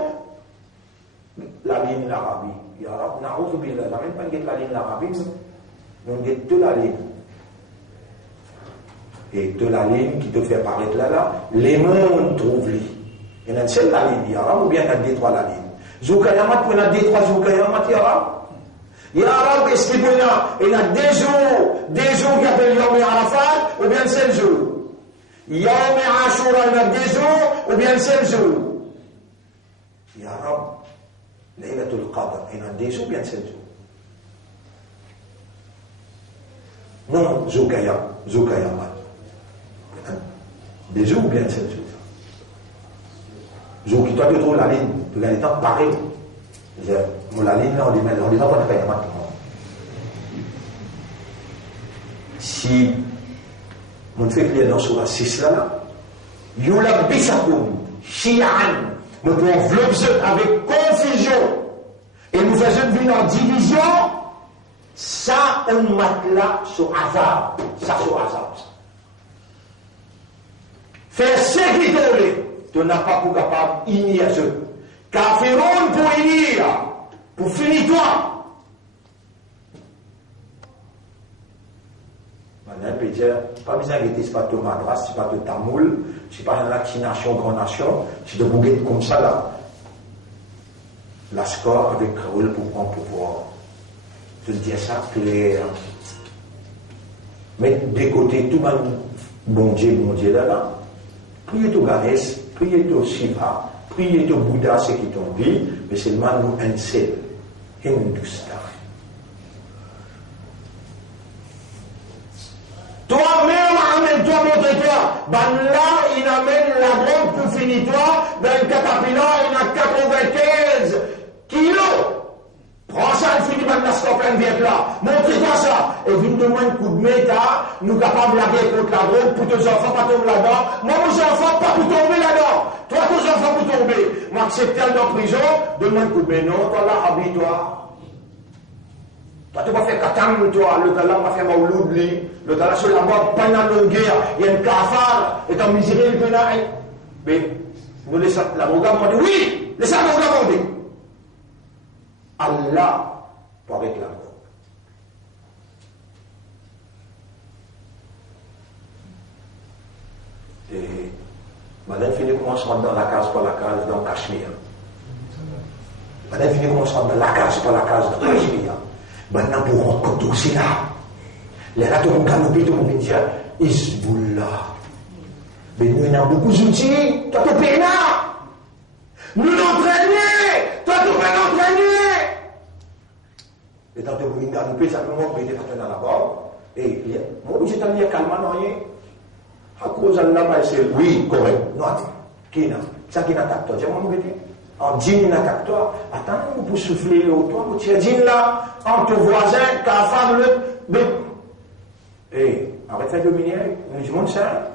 la ligne l'Arabie. Il y a même pas la ligne l'Arabie, mais on dit toute la ligne. Et de la ligne qui te fait apparaître là, les mondes trouvent lui. Il y a une seule la ligne, il y a ou bien il y a deux, trois la ligne. Zoukayamat, il y a deux, trois Zoukayamat, il y a. Il y a Arab, est-ce qu'il y a des jours qui appellent Yom Arafat, ou bien c'est le jour. Yom Ashura, il y a des jours, ou bien c'est le jour. Il y a Arab, Laylatul Qadr, il y a des jours, ou bien c'est le jour. Non, Zoukayamat. Des jours ou bien 7 jours. Jour qui doit te trouver la ligne, tu as le temps pareil. La ligne, on dit pas qu'on a pas maintenant. Si on fait plier dans sur la 6 là, Yulabbisakum, Shi'an, nous pouvons envelopper avec confusion et nous faisons venir en division, ça on matelas sur hasard. Ça sur hasard. Faire ce qui t'en tu n'as pas pour capable d'unir ce. Kafirun pour unir, pour finir toi. Maintenant, peut dire, pas besoin de c'est pas ton madras, c'est pas ton tamoul, c'est pas une petite nation, grande nation, c'est de bouger comme ça là. La score avec Raoul pour prendre pouvoir. Je te dis ça clair. Mais des côtés, tout le monde, bon Dieu là. Priez au Ganesh, priez au Shiva, priez au Bouddha, ce qui t'ont dit, mais seulement nous un seul, Hindustan. Toi-même, amène-toi, montre-toi. Ben là, il amène la bombe pour finir toi, dans le caterpillar, il a 95 kilos. Prends ça, il finit par la scorpion vient là. Montrez-toi ça. Et vous nous demandez un coup de méta, nous capables de la guerre contre la drogue, pour tes enfants pas tomber là-dedans. Moi, mes enfants pas pour tomber là-dedans. Toi, tes enfants pour tomber. Moi, accepter dans prison, demande un coup de méta. Non, toi là, habille-toi. Toi, tu vas faire katam, toi. Le talent va faire maouloud, lui. Le talent sur la voie, pas dans la guerre. Il y a un cafard, et en miséré, il peut là. Mais, nous laissons l'avocat demander, oui, laissez l'avocat demander. Allah pour avec la mort. Et maintenant, il finit comment se rendre dans la case par la case dans Cachemire. Maintenant, il finit comment se rendre dans la case par la case dans Cachemire. Maintenant, pour rendre aussi là. Les là, tout le monde canopé, tout le monde dit Hizbullah. Mais nous, il y a beaucoup d'outils. Toi, tu es là. Nous l'entraîner. Toi, tu vas l'entraîner. Et tant que vous m'avez ça me montre que vous dans la barre. Et moi, j'ai dit calmement, rien. À cause de la c'est oui, correct. Non, qui n'a ça qui n'attaque toi. J'ai mon bébé. En dîne n'attaque toi. Attends, vous pouvez souffler toi, vous tirez dîne là, entre voisins, ta femme, le. Et arrête de dominer, je monte ça.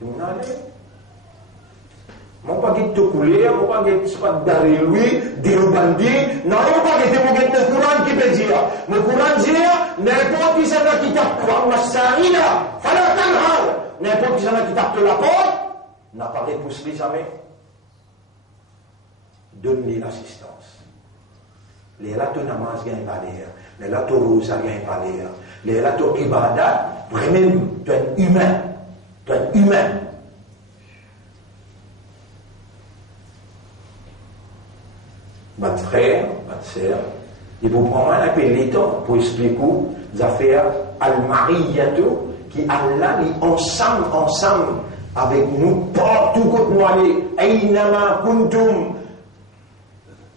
Je m'en allais. Mon pas de te couler, mon pas de derrière lui, dire au bandit, non, mon pas de te Courant qui peut dire. Mon Courant dit, n'importe qui s'en a qui tape quoi, ma sarina, fallait t'en n'importe qui s'en a qui tape la porte, n'a pas repoussé jamais. Donne-lui l'assistance. Les latos namaz gagnent pas l'air, les latos rosa gagnent pas l'air, les latos ibadat, vraiment, tu es humain, tu es humain. Votre frère, votre sœur, il vous prend un peu de temps pour expliquer les affaires al-mariyato qui Allah est ensemble avec nous partout où nous allons. Aynama kuntum.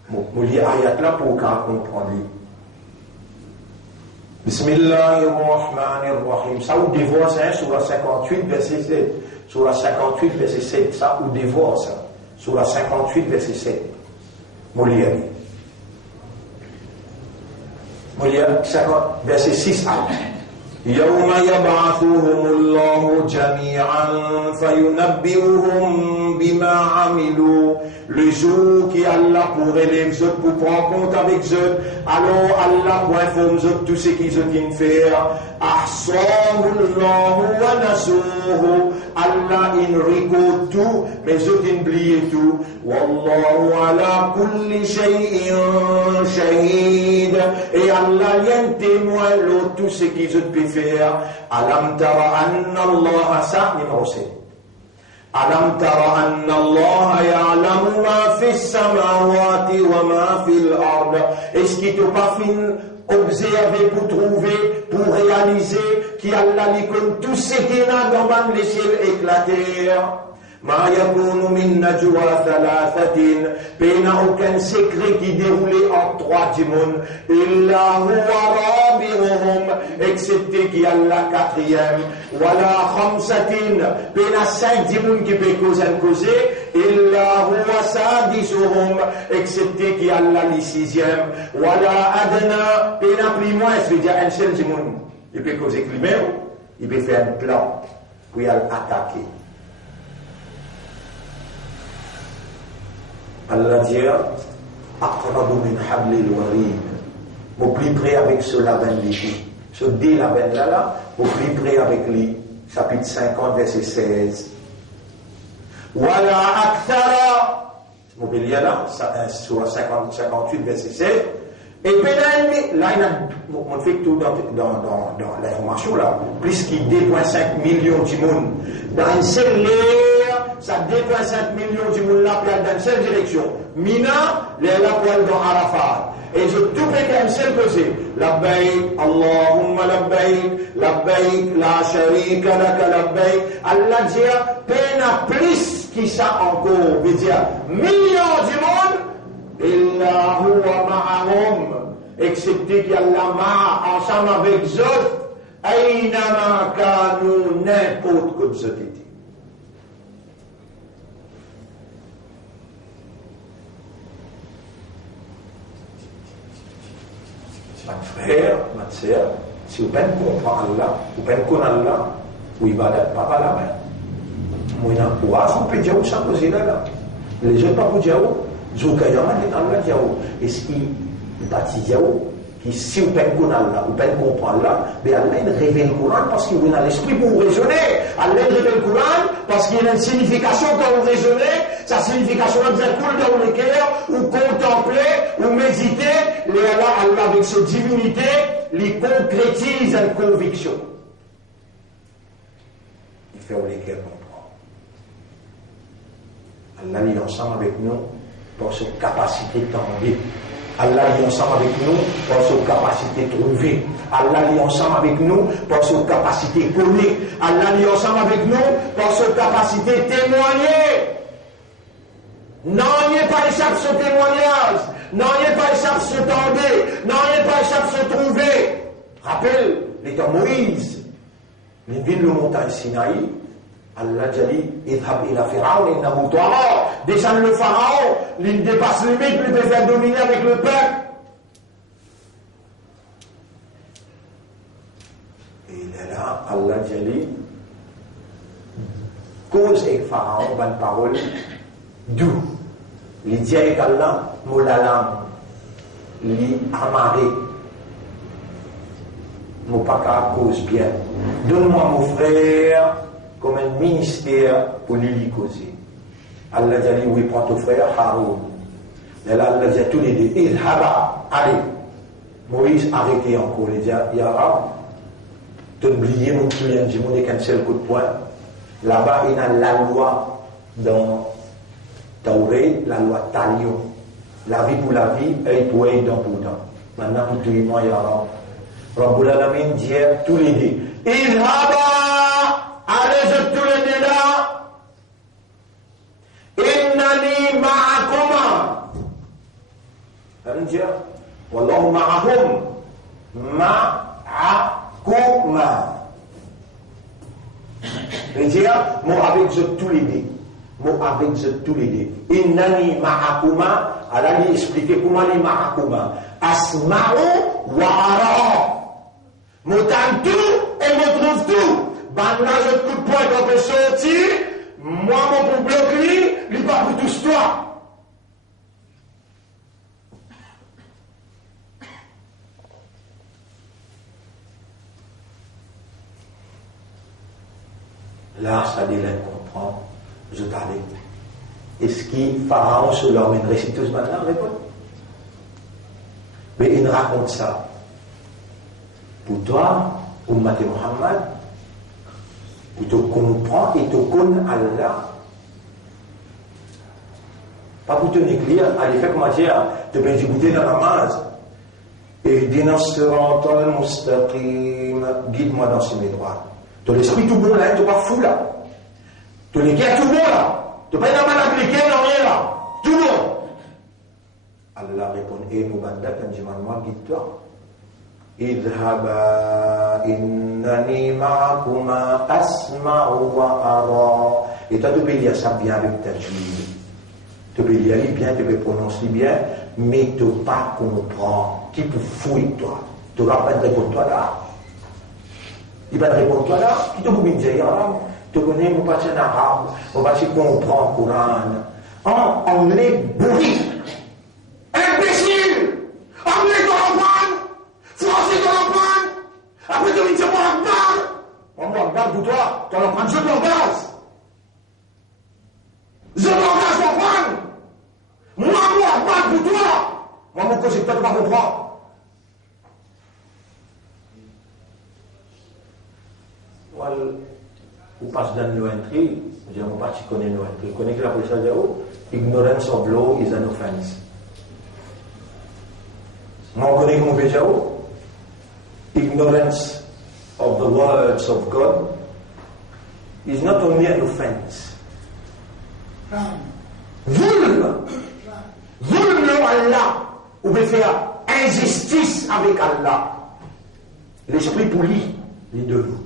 Je lis ayat là pour qu'on comprenne. Bismillahirrahmanirrahim. Ça ou dévoile ça sur la 58 verset 7. Sur la 58 verset 7. Ça ou dévoile ça. Sur la 58 verset 7. Molière, verset 6 à يوم يبعثهم الله جميعا فينبئهم بما عملوا. Le jour qui Allah pour élève eux, pour prendre compte avec eux, alors Allah pour informer eux tout ce qu'ils ont fait. Ahsahullahu wa nasuhu. Allah in record tout, mais eux in oublié tout. Wallahu ala kulli shay'in shahid. Et Allah vient témoin de tout ce qu'ils ont pu faire. Alam tara anna Allah sa numéro 7. Alam tara anna Allah ya'lamu ma fi as-samawati wa ma fi al-ard. Est-ce qu'il t'a pas fini observer pour trouver, pour réaliser qu'Allah lui connaît tout ce qu'il y a dans les ciels éclatés. Ma yakunu min najwa thalathatin, pena aucun secret qui déroulait en 3 du monde, illa huwa rabi'uhum, excepté qu'il y a la 4e, wala khamsatin, pena 5 du monde qui peut causer, illa huwa sadisuhum, excepté qu'il y a la 6e, wala adna, pena plus moins, c'est-à-dire un seul du monde, il peut causer lui-même, il peut faire un plan, pour y attaquer. Allah dit aqrabu min hablil warid, au plus près avec ce labin ici, ce dé labin là, au plus près avec lui, chapitre 50 verset 16. Wala akthara, mon bélier là, sur 58 verset 16. Et puis là, on fait tout dans l'information là, plus qu'il 2,5 millions du monde. Dans une seule l'air, ça 2,5 millions du monde là, dans une seule direction. Mina, les là pour dans Arafat. Et je tout fait une seule posée. Labbaik, Allahumma labbaik, labbaik, la sharika laka labbaik. Allah dit, peine plus qui ça encore, veut dire, millions du monde. Illa huwa ma'ahum, excepté qu'il y a la ensemble avec eux, aynama kanu, n'importe comme ce était. Ma frère, ma soeur, si vous pouvez comprendre Allah, vous pouvez connaître Allah, vous va d'être pas la main. Moi, on peut dire où ça pose là. Les gens pas vous dire où. Est-ce qu'il bâtit qui si vous pouvez Allah, vous pouvez comprendre là, mais Allah révèle le Coran parce qu'il a l'esprit pour vous raisonner. Allah révèle le Coran parce qu'il y a une signification quand vous raisonnez. Sa signification est bien cool dans le cœur, ou contempler, ou méditer. Allah avec sa divinité, il concrétise une conviction. Il fait les cœurs comprendre. Allah est ensemble avec nous. Pour sa capacité d'entendre. Allah est ensemble avec nous pour sa capacité de trouver. Allah est ensemble avec nous pour sa capacité de connaître. Allah est ensemble avec nous pour sa capacité de témoigner. Non, il n'y a pas échappé ce témoignage. Non, il n'y a pas échappé ce tendé. Non, il n'y a pas échappé ce trouver. Rappelle, l'état Moïse, les villes de montagne Sinaï. Allah dit, idhab ila Pharaon, innahu tagha. Descend le pharaon, il dépasse les limites, il peut faire dominer avec le peuple. Et il est là, Allah dit, cause avec pharaon, bonne parole, d'où? Il dit avec Allah, moulalam, il amarré. Mon pas cause bien. Donne-moi mon frère, comme un ministère pour lui causer. Allah dit, oui, prends ton frère Haroun. Et là, Allah dit à tous les deux, idhaba, allez. Moïse arrêtez encore, il dit, ya Rab, t'oubliez mon client, j'ai mon qu'un seul coup de poing. Là-bas, il y a la loi dans Tauret, la loi Talion. La vie pour la vie, œil pour œil, dent pour dent. Maintenant, pour tous les mois, ya Rab. Rabbul Alamin dit à tous les deux, idhaba, allez, je tous les deux là. Innani ma'akuma. Anja, wallahu ma'ahum. Ma'akuma. C'est-à-dire, moi avec je tous les deux. Moi avec je tous les deux. Innani ma'akuma. Allah lui expliquer comment les ma'akuma. Asma'u wa ara. M'entends tout et me trouve tout. Ben là, je coup de poing quand je sortir. Moi, mon problème, lui, il va pour tous toi. allez. Est-ce que Pharaon se leur mènerait si tous maintenant répond? Mais il raconte ça. Pour toi, Ummat Muhammad, pour te comprendre et te connaître Allah. Pas pour te négliger, allez faire comment dire, te bien écouter dans la namaz. Et Ihdina siratal mustaqim, guide-moi dans ce droit. Tu as l'esprit tout bon là, tu n'es pas fou là. Tu es tout bon là. Tu n'es pas mal appliqué, non rien là. Tout bon. Allah répond, et nous banda, quand je m'en guide-toi. Idhaba innani ma'akuma asma'u wa ara. Et toi, tu peux lire ça bien avec ta juive. Tu peux lire bien, tu peux prononcer bien, mais tu ne peux pas comprendre. Tu peux fouiller toi. Tu ne vas pas te répondre toi là. Il va te répondre toi là. Qui te peut dire, tu connais mon passé en arabe, on va se comprendre le Coran. En anglais, bourri. Imbécile! Anglais, tu comprends? Français, tu comprends? Après, tu me dis, on regarde pour toi, tu vas prendre ce langage. Je langage comprendre. Moi, pour toi. Moi, mon côté, toi, tu vas comprendre. Voilà. Ou passe dans le entry, je ne sais pas si tu connais le entry. Tu connais que la police de haut? Ignorance of law is an offense. Moi, je connais comment déjà haut? Ignorance of the words of God is not only an offense. Zulm Allah, ou peut faire injustice avec Allah. L'esprit poli, les deux nous.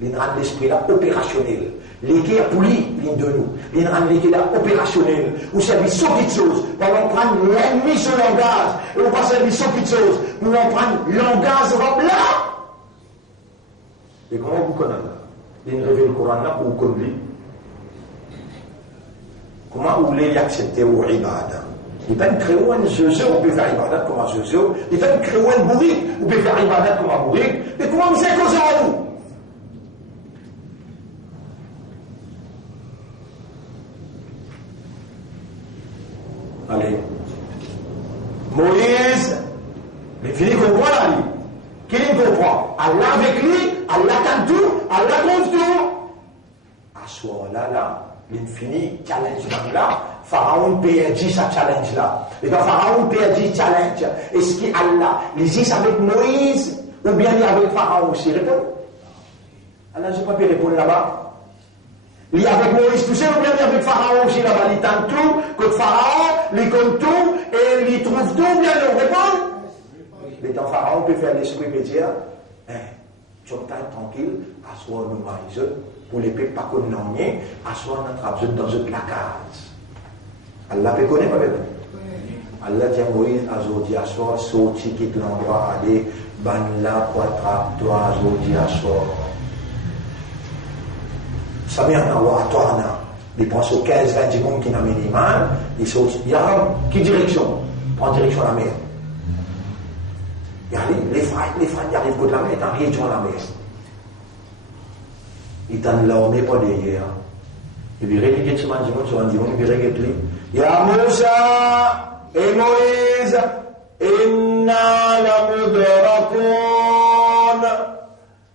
Il rend l'esprit là opérationnel. L'équerre poli, l'un de nous. Il rend l'équerre là opérationnel. Ou servir sans petites choses. Pour on prendre l'ennemi sur le langage. Et on va servir sans petites choses. Pour on prendre le langage là. Et comment vous connaissez là? Il révèle le Coran là pour vous connaître. Comment vous voulez accepter vos ibadah? Il peut créer un zeuze, on peut faire ibadah comme un zeuze. Il peut créer un bourrique, on peut faire ibadah comme un bourrique. Mais comment vous êtes causé en vous? Allez. Moïse, il finit comprendre là, lui. Qui il comprend? Allah avec lui, Allah quand tout, Allah contre tout. À ce moment-là, il finit challenge là. Pharaon perdit sa challenge là. Et quand Pharaon perdit challenge, est-ce qu'Allah les avec Moïse ou bien il y avec Pharaon aussi? Répond. Allah, je ne peux pas répondre là-bas. Il y a avec Moïse tout seul, ou bien il y a avec Pharaon aussi là-bas. Il tente tout, contre Pharaon, il compte tout, et il trouve tout, bien il répond. Mais dans Pharaon peut faire l'esprit peut dire, tu es tranquille, assois nous maïs, pour les peuples pas qu'on n'en est, assois notre dans une placage. Allah peut connaître pas bébé. Allah dit à Moïse, aujourd'hui assois, sorti, quitte l'endroit, allez, ban là, poitra, toi, aujourd'hui assois. Ça vient d'en voir à toi, il prend sur 15-20 secondes qui n'a minimal, il saute, il y a qui direction? Prend direction à la mer. Il y a les frères qui arrivent contre la mer, il arrive sur la mer. Il t'en l'a pas derrière. Il verrait qu'il y a sur un dimanche, il verrait qu'il y a. Ya Moussa et Moïse, inna la mudrakun.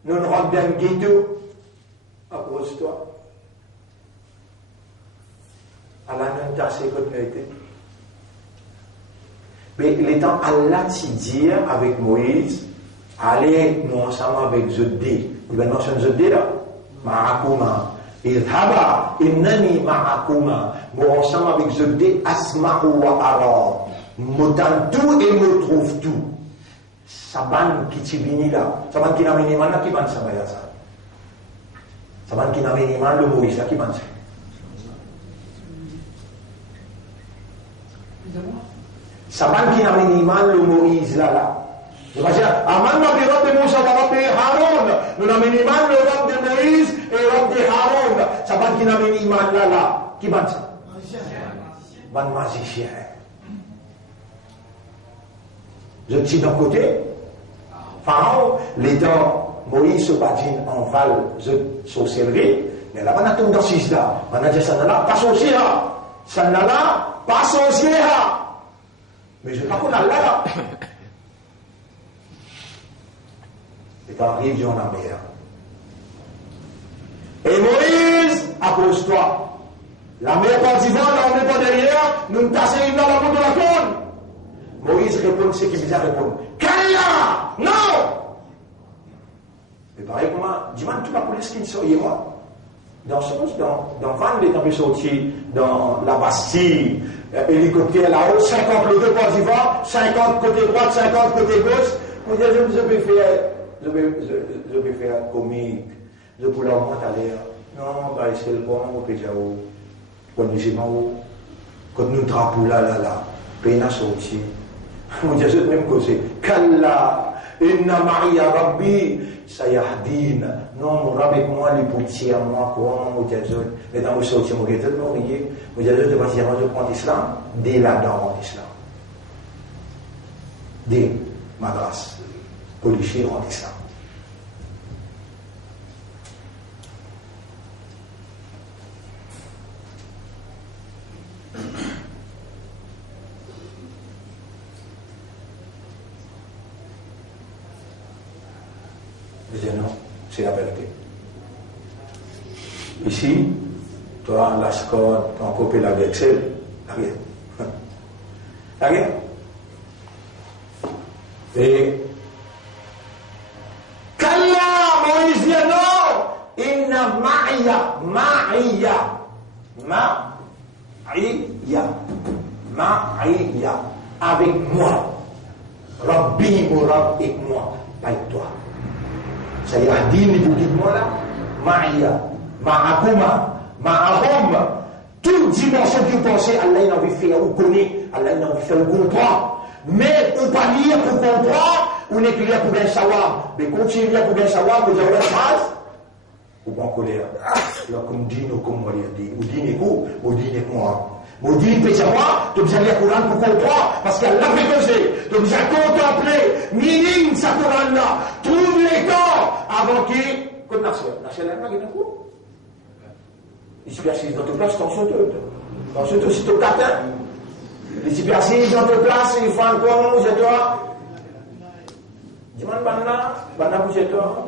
Nous ne rentrons bien guido. Accroche-toi. Allah n'a pas assez de vérité. Mais il est temps Allah t'y dire avec Moïse, allez nous ensemble avec Zodé. Il va nous ensemble Zodé là. Ma'akuma. Idhaba innani ma'akuma. Nous ensemble avec Zodé asma'u wa ara. M'entend tout et me trouve tout. Saban qui t'y vini là. Saban qui n'a minimal là qui va ça va ça. Saban qui n'a minimal le Moïse là qui va ça. Saban qui n'a minimal le Moïse là. C'est-à-dire, Amanna bi Rabbi Moussa wa Rabbi Haroun. Nous n'a minimal le Rabbi de Moïse et Rabbi Haroun. Saban qui n'a minimal là. Qui va ça? Ban magicien. Je dis d'un côté, Pharaon, les dents, Moïse se badine en val de sorcellerie, Mais là, on a tout dans 6 là. On a dit ça n'a pas sorcier. Ça n'a pas sorcier. Mais je ne sais pas qu'on a là. Et quand arrive, Dieu en la mer. Et Moïse, accroche-toi. La mer par devant, la mer par derrière, nous tassons dans la route de la côte. Moïse répond ce qu'il vient répondre. Kalla! Non! Mais pareil, comment? Dis-moi, tu vas pour les skins, et moi. Dans ce sens, dans Van, les temps sortis dans la Bastille, hélicoptère là-haut, 50 le 2 par devant, 50 côté droite, 50 côté gauche. Vous dites, je vais faire un comique. Je peux la monter à l'air. Non, bah, c'est le bon, on peut dire, quand nous trappons là, peine à sortir. Vous dites, même que c'est, Kalla, inna maria rabbi, sayahdin. Non, mon rabbi, moi, les poutiers, moi, comment, vous dites, mais dans le sortir, vous dites, non, vous dites, je vais dire, je prends l'islam, dès là-dedans, l'islam. Dès madras, policier en islam. Je dis non, c'est la vérité. Ici, toi, la score, tu as coupé la vexelle, rien. Rien. Et Kalla, Moïse dit non, inna ma'iya, avec moi. Rabbi, mon Rab, avec moi, pas avec toi. Saya dini bukit mola, ma'ia, ma'akuma, ma'ahum. Toute dimension que vous pensez, Allah il a envie de faire, vous connaissez, Allah il a envie de faire, vous comprendre. Mais on pas lire pour comprendre, on n'est plus là pour bien savoir. Mais continuez pour bien savoir, vous avez la phrase, ou pas en colère. Là, comme dit, nous, comme moi, dit, ou dit, écoute, ou dit, moi. Vous dites, mais savoir, tu as besoin de lire le Coran pour comprendre, parce qu'elle l'a fait causer. Tu as besoin de contempler, minime sa Coran-là, trouve les temps avant qu'il. Comme la sœur, elle n'a pas un coup. Les hypercises dans ta place, attention, attention, si tu t'atteins. Les hypercises dans ta place, ils font encore, vous êtes toi. Dis-moi, Banna, vous êtes toi.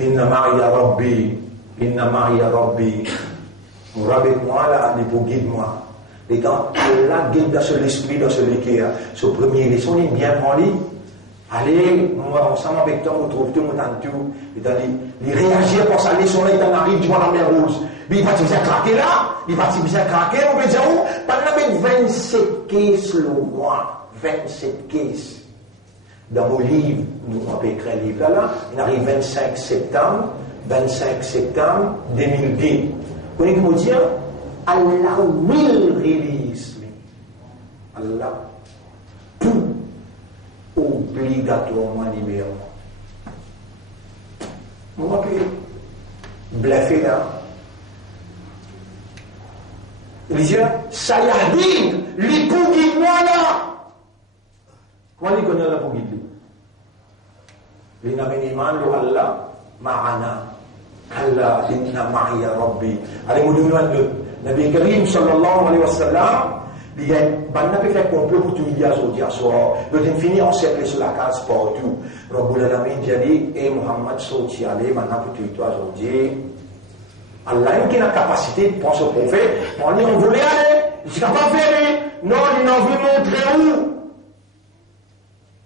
Inna ma'iya rabbi, mon rabbi moi là, il faut guider moi. Et quand Allah guide dans l'esprit, dans ce l'équerre, ce premier leçon, il bien prendre, allez, moi ensemble avec toi, on trouve tout, on entend tout, il réagit pour sa leçon là, il arrive devant la mer rouge. Il va bien craquer là, il va bien craquer, on peut dire où? Pendant 27 caisses le mois, 27 caisses. Dans mon livre, nous avons écrit un livre là, il arrive 25 septembre 2010. Vous connaissez comment dire? Allah will release me. Allah, tout obligatoirement libère moi. Moi, je bluffer là. Il dit, ça y a dit, les pour guide-moi là. Comment il connaît la pour guide-lui? L'inaminiman lo Allah ma'ana. Allah inna ma'iya rabbi. Allez, nous demandons le Nabi Karim sallallahu alayhi wa sallam. Il y a un peu fait complot pour tout il y a aujourd'hui à soir. Le temps fini, on s'est appelé sur la case partout. Rabbul Alamin dit, et Muhammad sorti allez, maintenant pour tout toi aujourd'hui. Allah qui a la capacité de penser au prophète. On dit, on voulait aller. Il ne pas faire. Non, il n'a envie de montrer où.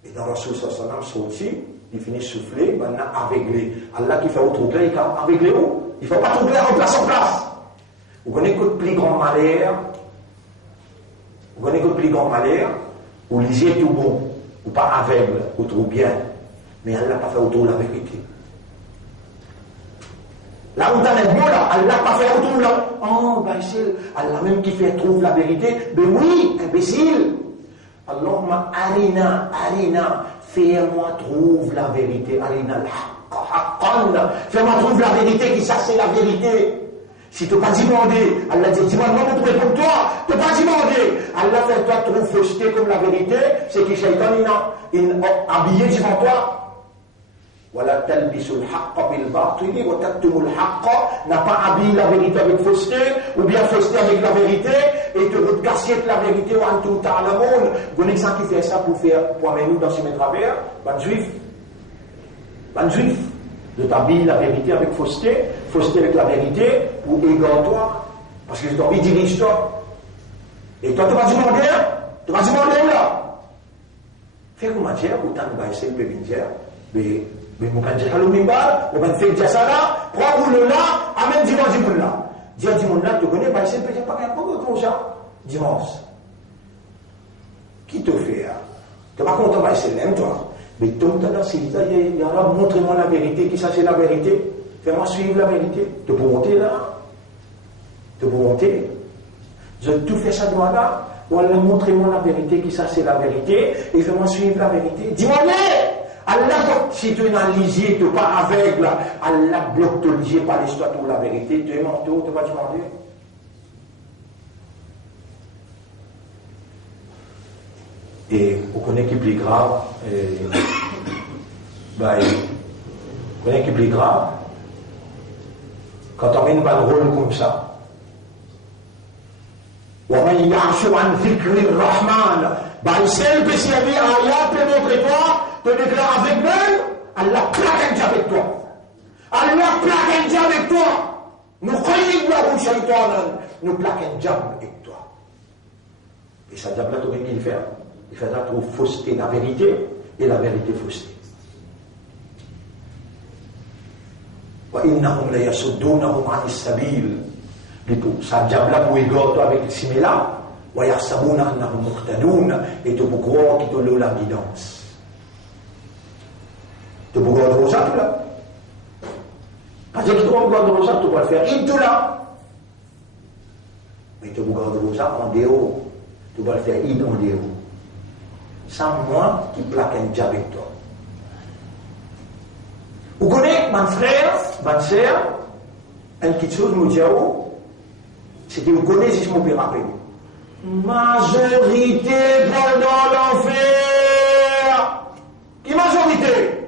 Et dans Rasul sallallahu alayhi wa sallam sorti. Il finit souffler, maintenant aveuglé. Allah qui fait autre trouble, il a aveuglé où? Il ne faut pas troubler en place. Vous connaissez que le plus grand malheur, vous lisez tout bon, ou pas aveugle, ou trop bien. Mais Allah n'a pas fait autour de la vérité. Là où tu as les mots là, Allah n'a pas fait autour là. Oh, imbécile, Allah même qui fait trouve la vérité. Mais oui, imbécile. Allahumma arina. Fais-moi trouve la vérité. Arina al-haqqa. Fais-moi trouve la vérité, qui ça c'est la vérité. Si tu n'as pas demandé, Allah dit, dis-moi, non, pour répondre toi, tu n'as pas demandé. Allah fait toi trouver fausseté comme la vérité, c'est que Shaitan, il a habillé devant toi. Voilà, talbisul haqqa bil batili, wa taktumul haqqa, n'a pas habillé la vérité avec fausseté, ou bien fausseté avec la vérité, et te cacher la vérité, wa antum ta'lamoun. Vous connaissez ça qui fait ça pour amener nous dans ce travers? Ban juif. De t'habiller la vérité avec fausseté, fausseté avec la vérité, pour égarer toi, parce que ton dirige toi. Et toi, tu vas demander là. Fais comme dire, ou t'as une baisse, peut dire, mais mon candidat à l'Oumimbar, on va faire déjà ça là, prends le là, amène dimanche là. Dimanche là, tu connais, baisse, peut dire pas un peu comme ça. Dimanche. Qui te fait, tu n'es pas content, baisse, l'aime toi. Mais ton temps, il y a là, montre-moi la vérité, qui ça c'est la vérité. Fais-moi suivre la vérité. Tu peux monter là. Tu peux monter. Je tout fais ça de moi là. Voilà, montrez-moi la vérité, qui ça c'est la vérité. Et fais-moi suivre la vérité. Dis-moi-le. Allah, si tu es dans l'isier, tu n'es pas aveugle. Allah bloque ton lisier par l'histoire de la vérité. Tu es menteur, tu vas demander. Et on connaît qui est plus grave, on connaît qui est plus grave, quand on met une balle rôle comme ça, وَمَنْ يَعْشُ عَنْ ذِكْرِ الرَّحْمَنِ celle que si elle dit Allah peut montrer toi, te déclare avec elle, Allah plaque un diable avec toi. Allah plaque un diable avec toi. Nous croyons que shaytanan, nous plaque un diable avec toi. Et ça diable là, tu veux qu'il fait? Il faudra trouver fausseté la vérité et la vérité fausseté. وَإِنَّهُمْ لَيَصُدُّونَهُمْ عَنِ السَّبِيلِ. Ça diable là pour égarer avec le simila. وَيَحْسَبُونَ أَنَّهُمْ مُهْتَدُونَ. Et tu peux croire qu'ils t'ont la guidance. Tu peux croire de ça, là. Parce que tu peux croire de ça, tu peux le faire. Il te l'a. Mais tu peux croire de ça en dehors. Tu peux le faire en dehors. Sans moi qui plaque un diable avec toi. Vous connaissez, mon frère, ma soeur, une petite chose, nous disons, c'est que vous connaissez ce que je peux rappeler. Majorité pendant l'enfer. Qui majorité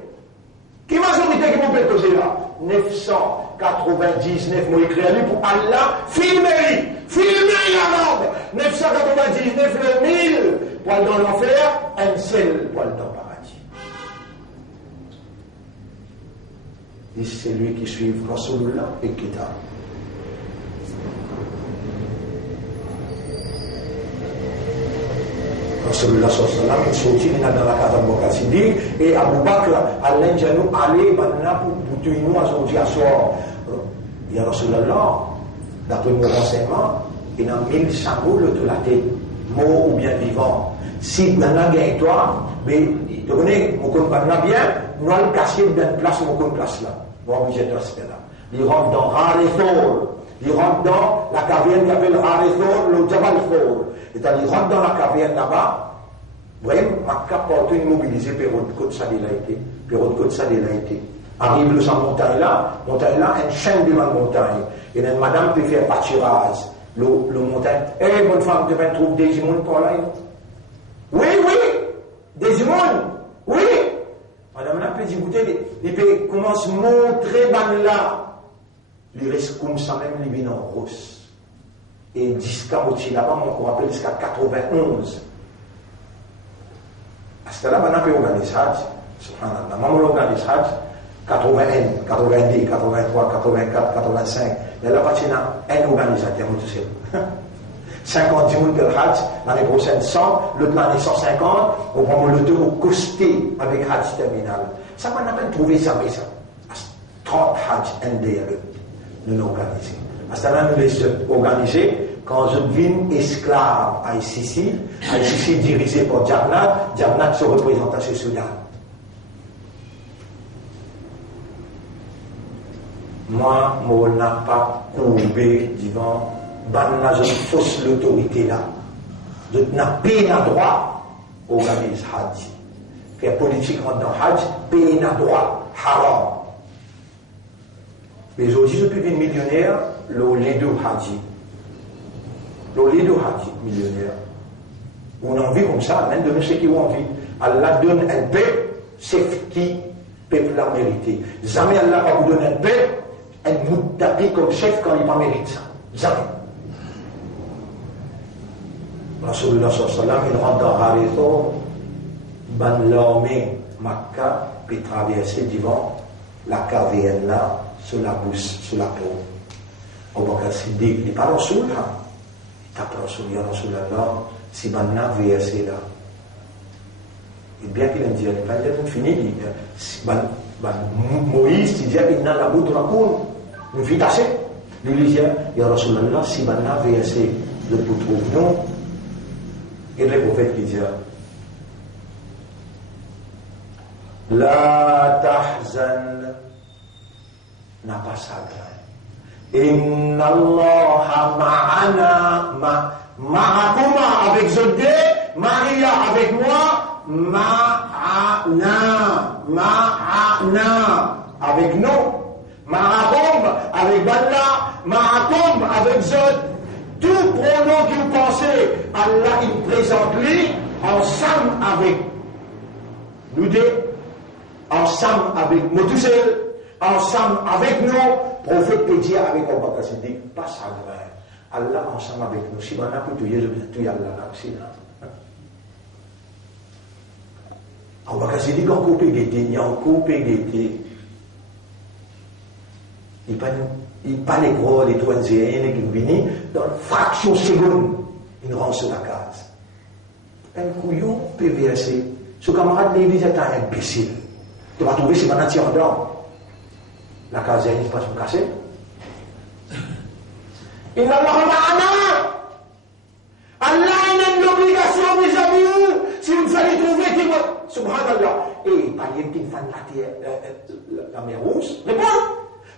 qui m'ont posé là 999 mots écrits pour Allah, filmez la langue. 999 000 poils dans l'enfer, un seul poil dans le paradis. Et c'est lui qui suit Rasulullah et Kitab. Rasulullah sallallahu alayhi wa sallam, il sortit dans la case d'Aboubacar Siddiq et Aboubacar allait nous aller maintenant pour tuer nous à soir. Il y a Rasulullah, d'après mon renseignement, il y a 1000 chamoules de la tête, mort ou bien vivant. Si maintenant gagne toi, mais tu connais, mon compte pas bien, nous allons cacher dans une place, mon compte place là. Bon, obligé de rester là. Il rentre dans Harithor, il rentre dans la caverne qui s'appelle Harithor, le Jabal Khor. C'est-à-dire, il rentre dans la caverne là-bas, vraiment, ma capote immobilisée, période de côte ça déjà été. Arrive le sang montagne là, une chaîne de la montagne. Et une madame peut faire pâturage. Le montagne, bonne femme, tu vas trouver des immondes pour là. Oui, des immondes, oui. Madame là peut dire, écoutez, il peut commencer à montrer là. Il reste comme ça même, il vient en rose. Et jusqu'à Mochi là-bas, on rappelle jusqu'à 91. À ce là-bas, on peut organiser Hajj. Subhanallah. Maman organise Hajj. 81, 82, 83, 84, 85. Mais là-bas, il y a un organisateur, tout seul. 50 jours de Hajj, l'année prochaine 100, l'autre l'année 150, on prend le deux au costé avec Hajj terminal. Ça, on a peine trouvé ça, mais ça. 30 Hajj, NDLE, nous l'organisons. À ce moment-là, nous les organisés quand je deviens esclave à ICC dirigé par Jabnat se représente à ce Soudan. Moi, je n'ai pas courbé devant Banna, je fausse l'autorité là. Je n'ai pas droit organise Hajj. Que politique rentre dans Hajj, pays n'a droit, haram. Mais aujourd'hui, je suis devenu millionnaire, le Ledo Haji. Le Ledo Haji, millionnaire. On a envie comme ça, même de ceux qui ont envie. Allah donne un paix, c'est qui peuple l'a mérité. Jamais Allah va vous donner un paix, un muttaqi comme chef quand il pas mérite ça. Jamais. Rasulullah sallallahu alayhi wa sallam, il rentre dans Haritho, ban l'armée Makkah, puis traverser devant la caverne là, sur la bouche, sur la peau. Abu Bakr Siddiq, il n'est pas Rasul, hein. Il tape Rasul, ya Rasulallah, si ban n'a versé là. Et bien qu'il ait dit, il n'est pas fini, il dit, Moïse, il dit, il n'a la bout de la cour, une vie tassée. Lui, il dit, ya Rasulallah, si ban n'a versé le bout de nous, et le prophète qui dit, La tahzan, n'a pas chagrin. Inna Allah ma'ana, ma'akuma avec Zodé, Maria avec moi, ma'ana, avec nous, ma'akum avec Balla, ma'akum avec Zod. Tout pronom que vous pensez, Allah il présente lui ensemble avec nous deux, ensemble avec Motusel, ensemble avec nous, prophète peut dire avec Abu Bakr Siddiq, pas chagrin. Allah ensemble avec nous. Si on a pu tuer, je vais tuer Allah là aussi. Abu Bakr Siddiq, en coupé d'été, il y a un coupé d'été. Il pas les gros, les Touanzéens qui viennent, dans une fraction de seconde, ils rentrent sur la case. Un couillon peut verser. Ce camarade de l'église est un imbécile. Tu vas trouver si maintenant tu es en dedans. La case n'est pas se casser. Il n'a pas Allah a une obligation vis-à-vis vous. Si vous allez trouver qui va. Subhanallah. Et pas rien qui fait la mer rouge. Réponds.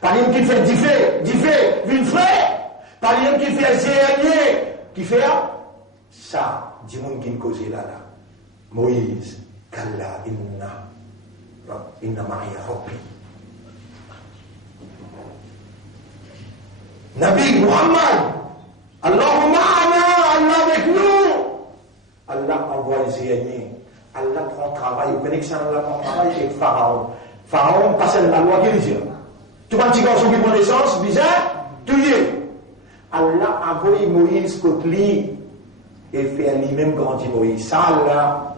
Pas rien qui fait diffé, vin frais. Pas rien qui fait zéanier. Qui fait ça. Dis-moi qui cause là. Moïse. Kalla inna ma'iya rabbi. Nabi Muhammad, Allahumma Allah avec nous. Allah envoie les Zéaniens. Allah prend travail. Vous connaissez que ça, Allah prend travail avec Pharaon. Pharaon passe la loi qui dit. Tu vas petit garçon qui prend naissance, bizarre, tu y es. Allah a envoyé Moïse contre lui et fait lui-même grandi Moïse. Ça Allah.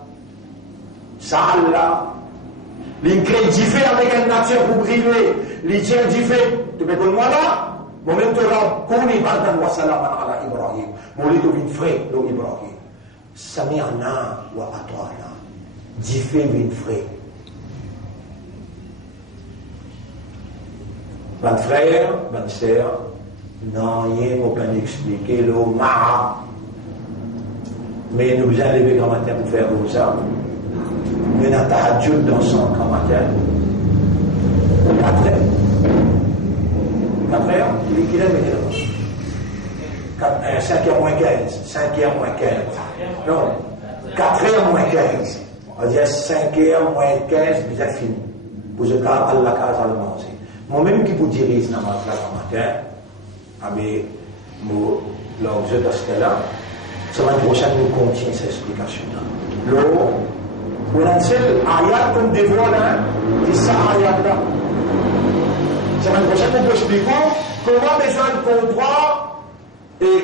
L'incrédit avec une nature pour briller. L'idée dit fait. Tu peux moi là? Moment kuni bardan wa salaman ala Ibrahim. Molido bin frère de Ibrahim. Sami'na wa ata'na. Diffé bin frère. Ban frère, ban sœur, non, il n'y a pas expliquer le ma'a. Mais nous allons lever grand matin pour faire ça. Nous avons tahajjud dans son grand matin. 4 heures. 4 heures, il est là. 5h moins 15. 5h moins 15. Non, 4h moins 15. On va dire 5h moins 15, vous êtes fini. Pour ce cas, Allah a le manger. Moi-même qui vous dirige dans ma classe le matin, avec l'objet de ce là, semaine prochaine, nous continuons cette explication-là. Vous avez ayat comme des voix, c'est ça, ayat-là. Semaine prochaine, nous expliquons comment besoin de comprendre et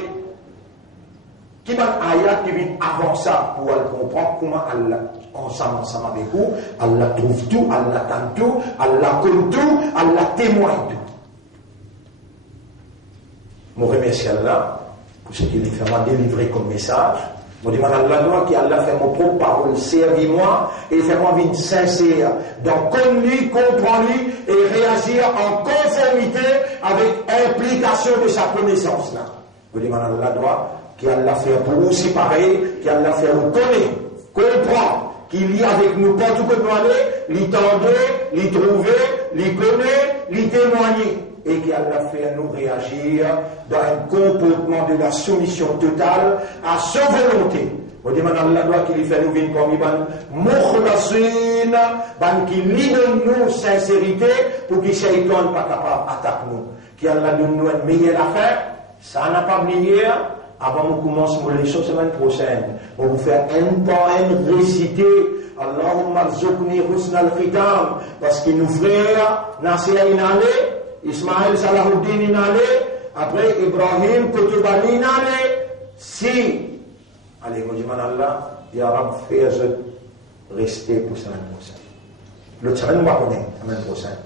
qui va ayat qui vient avant ça pour comprendre comment Allah, ensemble avec vous, Allah trouve tout, Allah tente tout, Allah compte tout, Allah témoigne tout. Je remercie Allah pour ce qu'il m'a délivré comme message. Je demande à Allah qui Allah fait mon propre parole, servis-moi et fais-moi une sincère dans connaître, comprendre et réagir en conformité avec implication de sa connaissance là. Je demande à Allah qui Allah fait pour nous aussi pareil, qui Allah fait nous connaître, comprendre, qu'il y a avec nous partout que nous allons, l'y tendre, l'y trouver, l'y connaître, l'y témoigner. Et qui Allah fait nous réagir dans un comportement de la soumission totale à sa volonté. On demande à Allah qu'il fait nous venir comme il mukhlasin, qui lie de nous sincérité pour que Shaitan pas capable d'attaquer nous. qui Allah donne nous une meilleure affaire, ça n'a pas oublié, avant nous commençons la leçon semaine prochaine, on va vous faire un poème récité, Allahumma rzuqni husna al-khitam, parce que nos frères, Nasir Inale, Ismaël Salahuddin Inale, après Ibrahim Kutubani Inale, si, allez, moi je dis Allah, Ya Rab, fais-je rester pour la semaine prochaine. Le semaine, on va connaître, la semaine prochaine.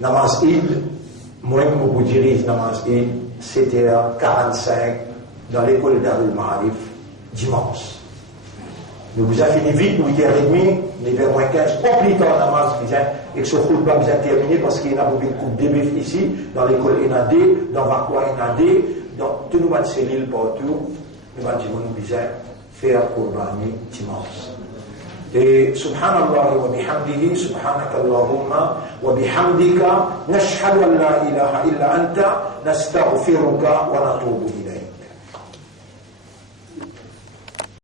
Namaz Eid, moi, je vous dirige Namaz Eid, c'était à 45 dans l'école d'Arul Ma'arif, dimanche. Nous vous avons fini vite, 8h30, mais vers moins 15, au plus tard, Namaz, et que ce coup va bien terminé parce qu'il y a beaucoup de coups de bébé ici, dans l'école NAD, dans Vakwa NAD, dans tout le monde de l'île partout, nous allons faire Qurbani dimanche. Et subhanallah wa bihamdihi, subhanaka Allahumma wa bihamdika, nashhadu an la ilaha illa anta, nastaghfiruka wa natubu ilayk.